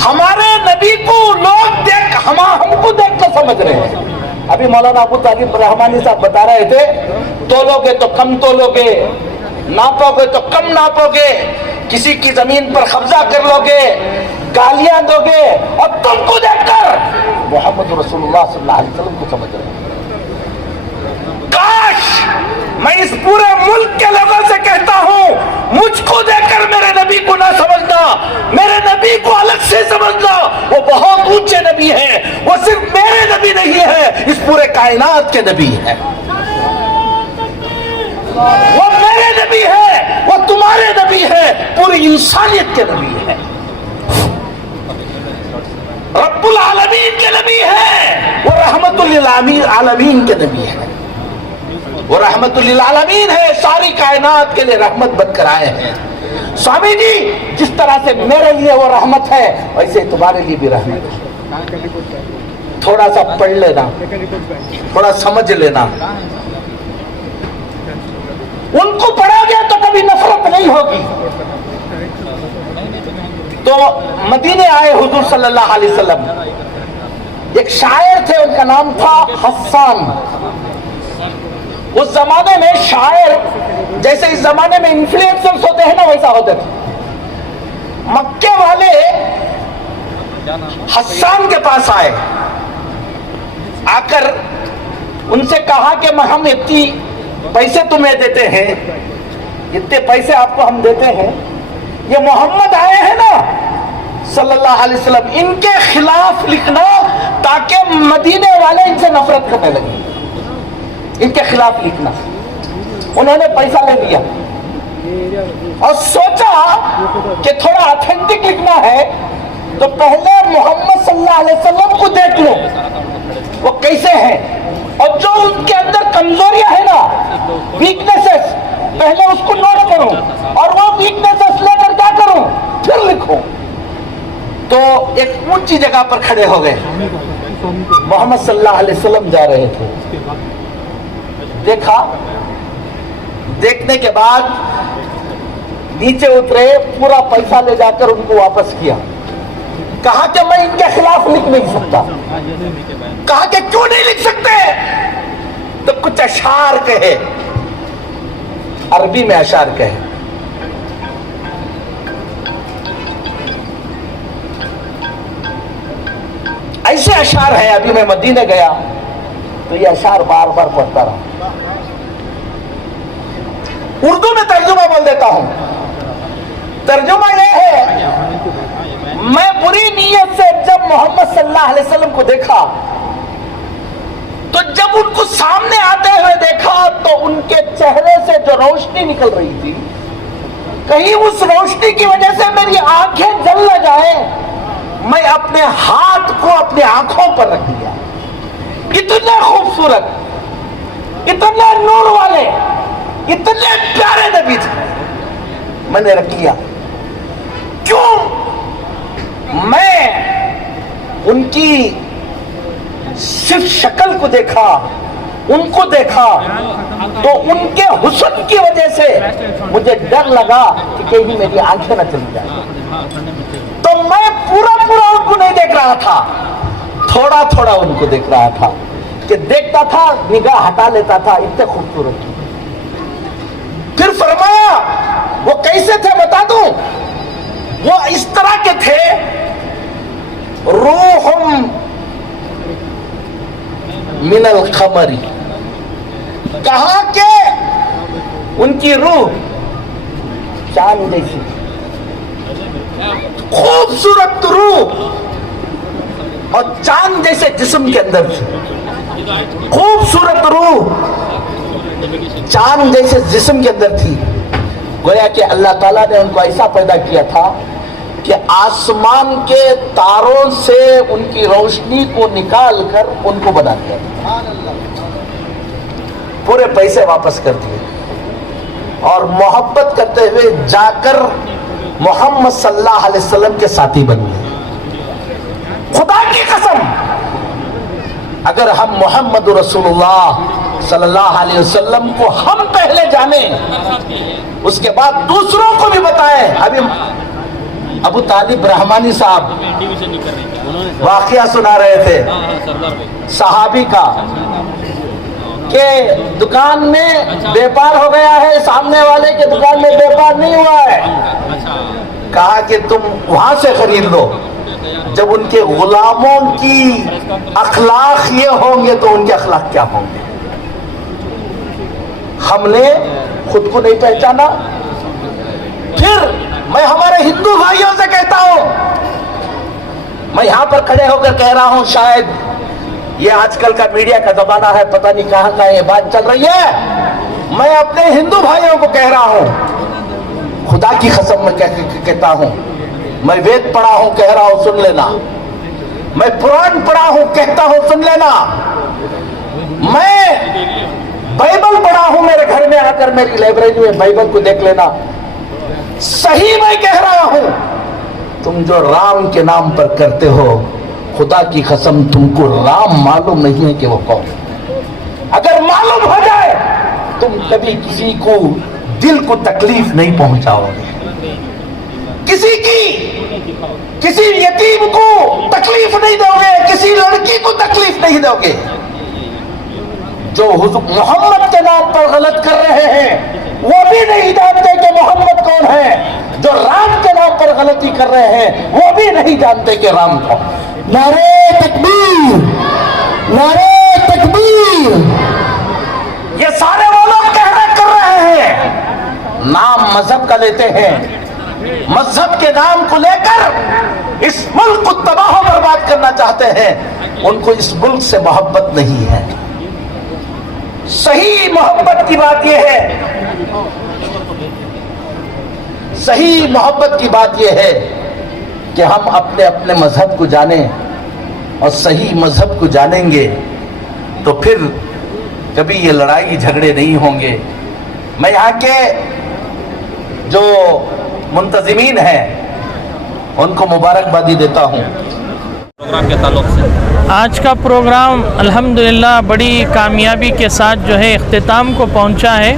हमारे नबी को लोग हमको देख कर समझ रहे हैं. अभी मौलाना अबू तालिब रहमानी साहब बता रहे थे, तोलोगे तो कम तोलोगे, नापोगे तो कम नापोगे, किसी की जमीन पर कब्जा कर लोगे, गालियां दोगे और तुमको देखकर मोहम्मद रसूलुल्लाह सल्लल्लाहु अलैहि वसल्लम को समझ रहे हैं। काश मैं इस पूरे मुल्क के लोगों से कहता हूं, मुझको देखकर मेरे नबी को ना समझना, मेरे नबी को अलग से समझना। वो बहुत ऊंचे नबी है, वो सिर्फ मेरे नबी नहीं है, इस पूरे कायनात के नबी है। वो मेरे नबी है, वो तुम्हारे नबी है, पूरी इंसानियत के नबी है, रब्बुल आलमीन के नबी है, वो रहमतुल लिल आलमीन के नबी है, वो रहमतुल लिल आलमीन है, सारी कायनात के लिए रहमत बनकर आए हैं। स्वामी जी, जिस तरह से मेरे लिए वो रहमत है, वैसे तुम्हारे लिए भी रहमत है। थोड़ा सा पढ़ लेना, थोड़ा समझ लेना। उनको पढ़ोगे तो कभी नफरत नहीं होगी। तो मदीने आए हुजूर सल्लल्लाहु अलैहि वसल्लम, एक शायर थे, उनका नाम था हस्सान। उस जमाने में शायर जैसे इस जमाने में इन्फ्लुएंसर्स होते हैं ना, वैसा होते थे। मक्के वाले हस्सान के पास आए, आकर उनसे कहा कि हम इतनी पैसे तुम्हें देते हैं, इतने पैसे आपको हम देते हैं, ये मोहम्मद आए हैं ना सल्लल्लाहु अलैहि वसल्लम, इनके खिलाफ लिखना ताकि मदीने वाले इनसे नफरत करने लगे, इनके खिलाफ लिखना। उन्होंने पैसा ले लिया और सोचा कि थोड़ा ऑथेंटिक लिखना है तो पहले मोहम्मद सल्लल्लाहु अलैहि वसल्लम को देख लो वो कैसे हैं, और जो उनके अंदर कमजोरियां है ना, वीकनेसेस, पहले उसको नोट करो और वो वीकनेसेस लेकर क्या करो फिर लिखो। तो एक ऊंची जगह पर खड़े हो गए, मोहम्मद सल्लल्लाहु अलैहि वसल्लम जा रहे थे। देखा, देखने के बाद नीचे उतरे, पूरा पैसा ले जाकर उनको वापस किया। कहा कि मैं इनके खिलाफ लिख नहीं सकता। कहा कि क्यों नहीं लिख सकते? तो कुछ अशार कहे, अरबी में अशार कहे। ऐसे अशार है, अभी मैं मदीने गया तो ये अशार बार बार पढ़ता रहा। उर्दू में तर्जुमा बोल देता हूं। तर्जुमा ये है, मैं बुरी नीयत से जब मोहम्मद सल्लल्लाहु अलैहि वसल्लम को देखा तो जब उनको सामने आते हुए देखा तो उनके चेहरे से जो रोशनी निकल रही थी, कहीं उस रोशनी की वजह से मेरी आंखें जल न जाए, मैं अपने हाथ को अपनी आंखों पर रख दिया। इतने खूबसूरत, इतने नूर वाले, इतने प्यारे नबी थे, मैंने रख लिया। क्यों? मैं उनकी सिर्फ शक्ल को देखा, उनको देखा तो उनके हुस्न की वजह से मुझे डर लगा कि कहीं मेरी आंखें न चली जाए। तो मैं पूरा पूरा उनको नहीं देख रहा था, थोड़ा थोड़ा उनको देख रहा था, कि देखता था निगाह हटा लेता था, इतने खूबसूरत। फिर फरमाया वो कैसे थे बता दूं? वो इस तरह के थे, रूहुम मिनल खमरी, कहा के उनकी रूह चांद जैसी, खूबसूरत रूह और चांद जैसे जिस्म के अंदर थी। खूबसूरत रूह चांद जैसे जिस्म के अंदर थी। गोया कि अल्लाह ताला ने उनको ऐसा पैदा किया था कि आसमान के तारों से उनकी रोशनी को निकाल कर उनको बना दिया। पूरे पैसे वापस कर दिए और मोहब्बत करते हुए जाकर मोहम्मद सल्लल्लाहु अलैहि वसल्लम के साथी बन गए। खुदा की कसम, अगर हम मोहम्मद रसूलुल्लाह सल्लल्लाहु अलैहि वसल्लम को हम पहले जाने, उसके बाद दूसरों को भी बताएं। अभी अबू तालिब रहमानी साहब वाकया सुना रहे थे सहाबी का, के दुकान में व्यापार हो गया है, सामने वाले के दुकान में व्यापार नहीं हुआ है। कहा कि तुम वहां से खरीद लो। जब उनके गुलामों की अखलाक ये होंगे तो उनके अखलाक क्या होंगे? हमने खुद को नहीं पहचाना। फिर मैं हमारे हिंदू भाइयों से कहता हूं, मैं यहां पर खड़े होकर कह रहा हूं, शायद ये आजकल का मीडिया का जमाना है, पता नहीं कहां ये बात चल रही है। मैं अपने हिंदू भाइयों को कह रहा हूं, खुदा की कसम मैं कहता हूं, मैं वेद पढ़ा हूं, कह रहा हूं, सुन लेना। मैं पुराण पढ़ा हूं, कहता हूं, सुन लेना। मैं बाइबल पढ़ा हूं, मेरे घर में आकर मेरी लाइब्रेरी में बाइबल को देख लेना। सही मैं कह रहा हूं, तुम जो राम के नाम पर करते हो, खुदा की कसम तुमको राम मालूम नहीं है कि वो कौन है। अगर मालूम हो जाए, तुम कभी किसी को दिल को तकलीफ नहीं पहुंचाओगे, किसी यतीम को तकलीफ नहीं दोगे, किसी लड़की को तकलीफ नहीं दोगे। जो हुजूर मोहम्मद के नाम पर गलत कर रहे हैं, वो भी नहीं जानते कि मोहम्मद कौन है। जो राम के नाम पर गलती कर रहे हैं, वो भी नहीं जानते कि राम कौन है। नारे तकबीर, नारे तकबीर। ये सारे वो लोग कहना कर रहे हैं, नाम मजहब का लेते हैं, मजहब के नाम को लेकर इस मुल्क को तबाह बर्बाद करना चाहते हैं। उनको इस मुल्क से मोहब्बत नहीं है। सही मोहब्बत की बात यह है, सही मोहब्बत की बात यह है कि हम अपने अपने मजहब को जानें, और सही मजहब को जानेंगे तो फिर कभी ये लड़ाई झगड़े नहीं होंगे। मैं यहाँ के जो मुंतजिमीन हैं उनको मुबारकबादी देता हूँ। प्रोग्राम के ताल्लुक से आज का प्रोग्राम अल्हम्दुलिल्लाह बड़ी कामयाबी के साथ जो है इख्तिताम को पहुँचा है,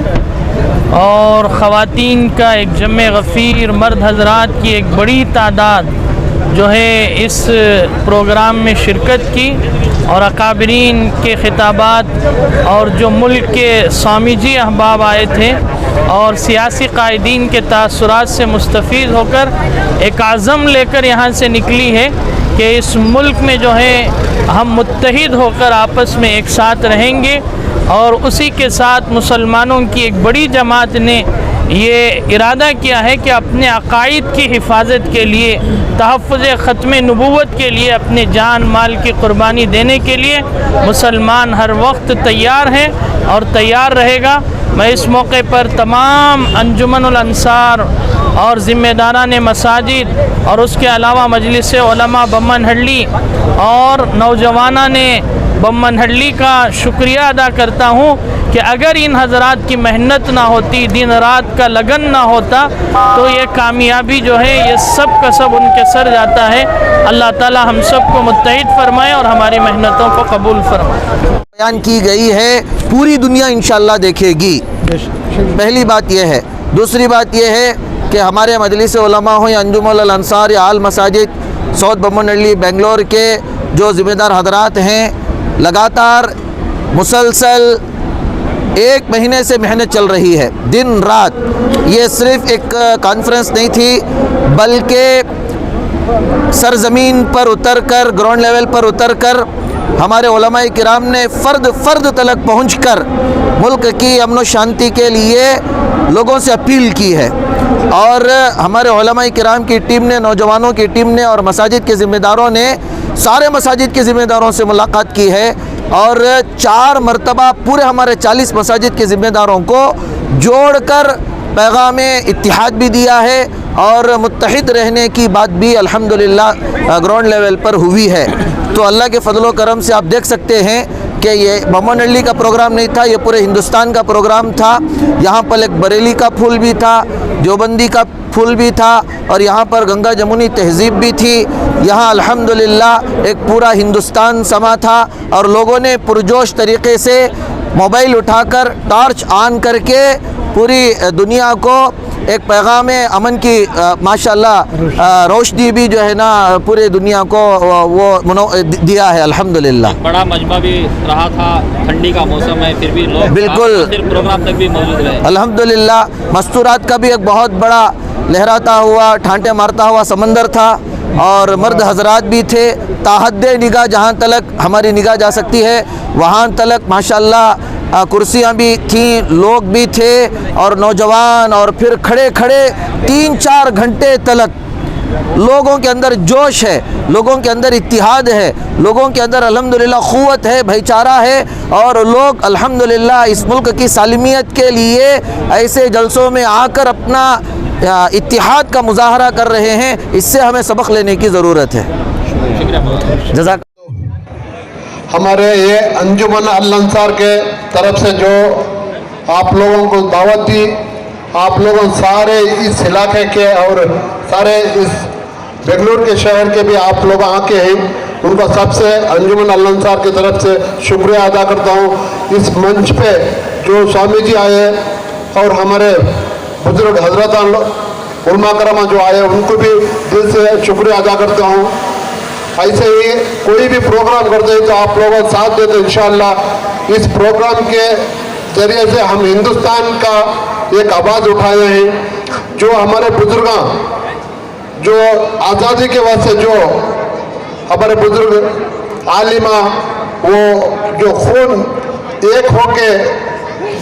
और ख़वातीन का एक जम्मे गफ़ीर, मर्द हज़रात की एक बड़ी तादाद जो है इस प्रोग्राम में शिरकत की, और अकाबरीन के खिताबात, और जो मुल्क के स्वामीजी अहबाब आए थे, और सियासी कायदीन के तासुरात से मुस्तफ़ीद होकर एक आज़म लेकर यहाँ से निकली है कि इस मुल्क में जो है हम मुत्तहिद होकर आपस में एक साथ रहेंगे। और उसी के साथ मुसलमानों की एक बड़ी जमात ने ये इरादा किया है कि अपने अकायद की हिफाजत के लिए, तहफ़्फ़ुज़ ख़त्म नबूवत के लिए, अपने जान माल की क़ुरबानी देने के लिए मुसलमान हर वक्त तैयार है और तैयार रहेगा। मैं इस मौके पर तमाम अंजुमनुल अंसार और ज़िम्मेदारान मसाजिद और उसके अलावा मजलिस उलमा बम्मनहल्ली और नौजवाना ने बम्मनहल्ली का शुक्रिया अदा करता हूँ कि अगर इन हज़रात की मेहनत ना होती, दिन रात का लगन ना होता, तो ये कामयाबी जो है ये सब का सब उनके सर जाता है। अल्लाह ताला हम सब को मुत्तहिद फरमाए और हमारी मेहनतों को कबूल फरमाए। बयान की गई है, पूरी दुनिया इंशाअल्लाह देखेगी। पहली बात यह है। दूसरी बात यह है कि हमारे मजलिस उलमा हो या अंजुमुल अंसार या आल मसाजिद साउथ बम्मनहल्ली बेंगलोर के जो ज़िम्मेदार हज़रात हैं, लगातार मुसलसल एक महीने से मेहनत चल रही है, दिन रात। ये सिर्फ़ एक कॉन्फ्रेंस नहीं थी, बल्कि सरज़मीन पर उतर कर, ग्राउंड लेवल पर उतर कर हमारे उलमाए किराम ने फ़र्द तलक पहुँच कर मुल्क की अमन व शांति के लिए लोगों से अपील की है। और हमारे उलमाए किराम की टीम ने, नौजवानों की टीम ने और मसाजिद के ज़िम्मेदारों ने सारे मसाजिद के ज़िम्मेदारों से मुलाकात की है, और 4 मरतबा पूरे हमारे 40 मसाजिद के ज़िम्मेदारों को जोड़कर पैगाम इत्तिहाद भी दिया है, और मुत्तहिद रहने की बात भी अल्हम्दुलिल्लाह ग्राउंड लेवल पर हुई है। तो अल्लाह के फजल व करम से आप देख सकते हैं कि ये बम्मनहल्ली का प्रोग्राम नहीं था, ये पूरे हिंदुस्तान का प्रोग्राम था। यहाँ पर एक बरेली का फूल भी था, देवबंदी का फूल भी था, और यहाँ पर गंगा जमुनी तहज़ीब भी थी। यहाँ अल्हम्दुलिल्लाह एक पूरा हिंदुस्तान समा था, और लोगों ने पुरजोश तरीक़े से मोबाइल उठाकर टॉर्च ऑन करके पूरी दुनिया को एक पैगाम अमन की माशाअल्लाह रोशनी भी जो है ना पूरे दुनिया को वो दिया है अल्हम्दुलिल्लाह। बड़ा मजमा भी रहा था, ठंडी का मौसम है, फिर भी लोग बिल्कुल प्रोग्राम तक भी मौजूद रहे अल्हम्दुलिल्लाह। मस्तूरात का भी एक बहुत बड़ा लहराता हुआ, ठांटे मारता हुआ समंदर था, اور مرد حضرات بھی تھے. تاحد نگاہ جہاں تلک ہماری نگاہ جا سکتی ہے وہاں تلک ماشاءاللہ کرسیاں بھی تھیں, لوگ بھی تھے اور نوجوان, اور پھر کھڑے کھڑے 3-4 گھنٹے تلک لوگوں کے اندر جوش ہے, لوگوں کے اندر اتحاد ہے, لوگوں کے اندر الحمدللہ قوت ہے, بھائی چارہ ہے, اور لوگ الحمدللہ اس ملک کی سالمیت کے لیے ایسے جلسوں میں آ کر اپنا اتحاد کا مظاہرہ کر رہے ہیں. اس سے ہمیں سبق لینے کی ضرورت ہے. جزاک ہمارے یہ انجمن الانصار کے طرف سے جو آپ لوگوں کو دعوت دی, آپ لوگوں سارے اس علاقے کے اور سارے اس بنگلور کے شہر کے بھی آپ لوگ آ کے ہیں, ان کا سب سے انجمن الانصار کی طرف سے شکریہ ادا کرتا ہوں. اس منچ پہ جو سوامی جی آئے اور ہمارے بزرگ حضرتان علماء کرام جو آئے ان کو بھی دل سے شکریہ ادا کرتا ہوں. ایسے ہی کوئی بھی پروگرام کرتے ہیں تو آپ لوگوں ساتھ دیتے انشاءاللہ. اس پروگرام کے ذریعے سے ہم ہندوستان کا ایک آواز اٹھائے ہیں. جو ہمارے بزرگاں جو آزادی کے واسطے جو ہمارے بزرگ عالمہ وہ جو خون ایک ہو کے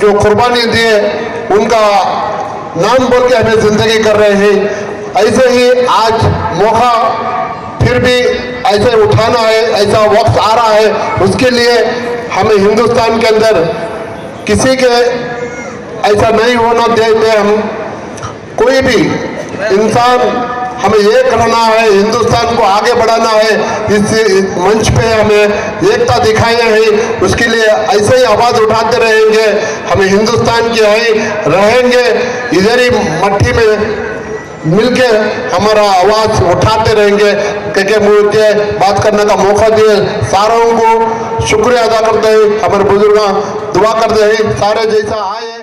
جو قربانی دیے ان کا نام بول کے ہمیں زندگی کر رہے ہیں. ایسے ہی آج موقع پھر بھی ایسے اٹھانا ہے, ایسا وقت آ رہا ہے. اس کے لیے ہمیں ہندوستان کے اندر کسی کے ایسا نہیں ہونا دے. ہم کوئی بھی انسان ہمیں یہ کرنا ہے, ہندوستان کو آگے بڑھانا ہے. اس منچ پہ ہمیں ایکتا دکھائے ہیں, اس کے لیے ایسے ہی آواز اٹھاتے رہیں گے. ہمیں ہندوستان کے رہیں گے, ادھر ہی مٹی میں مل کے ہمارا آواز اٹھاتے رہیں گے. کہ مجھے بات کرنے کا موقع دیے ساروں کو شکریہ ادا کرتے ہیں. ہمارے بزرگاں دعا کرتے ہیں سارے جیسا آئے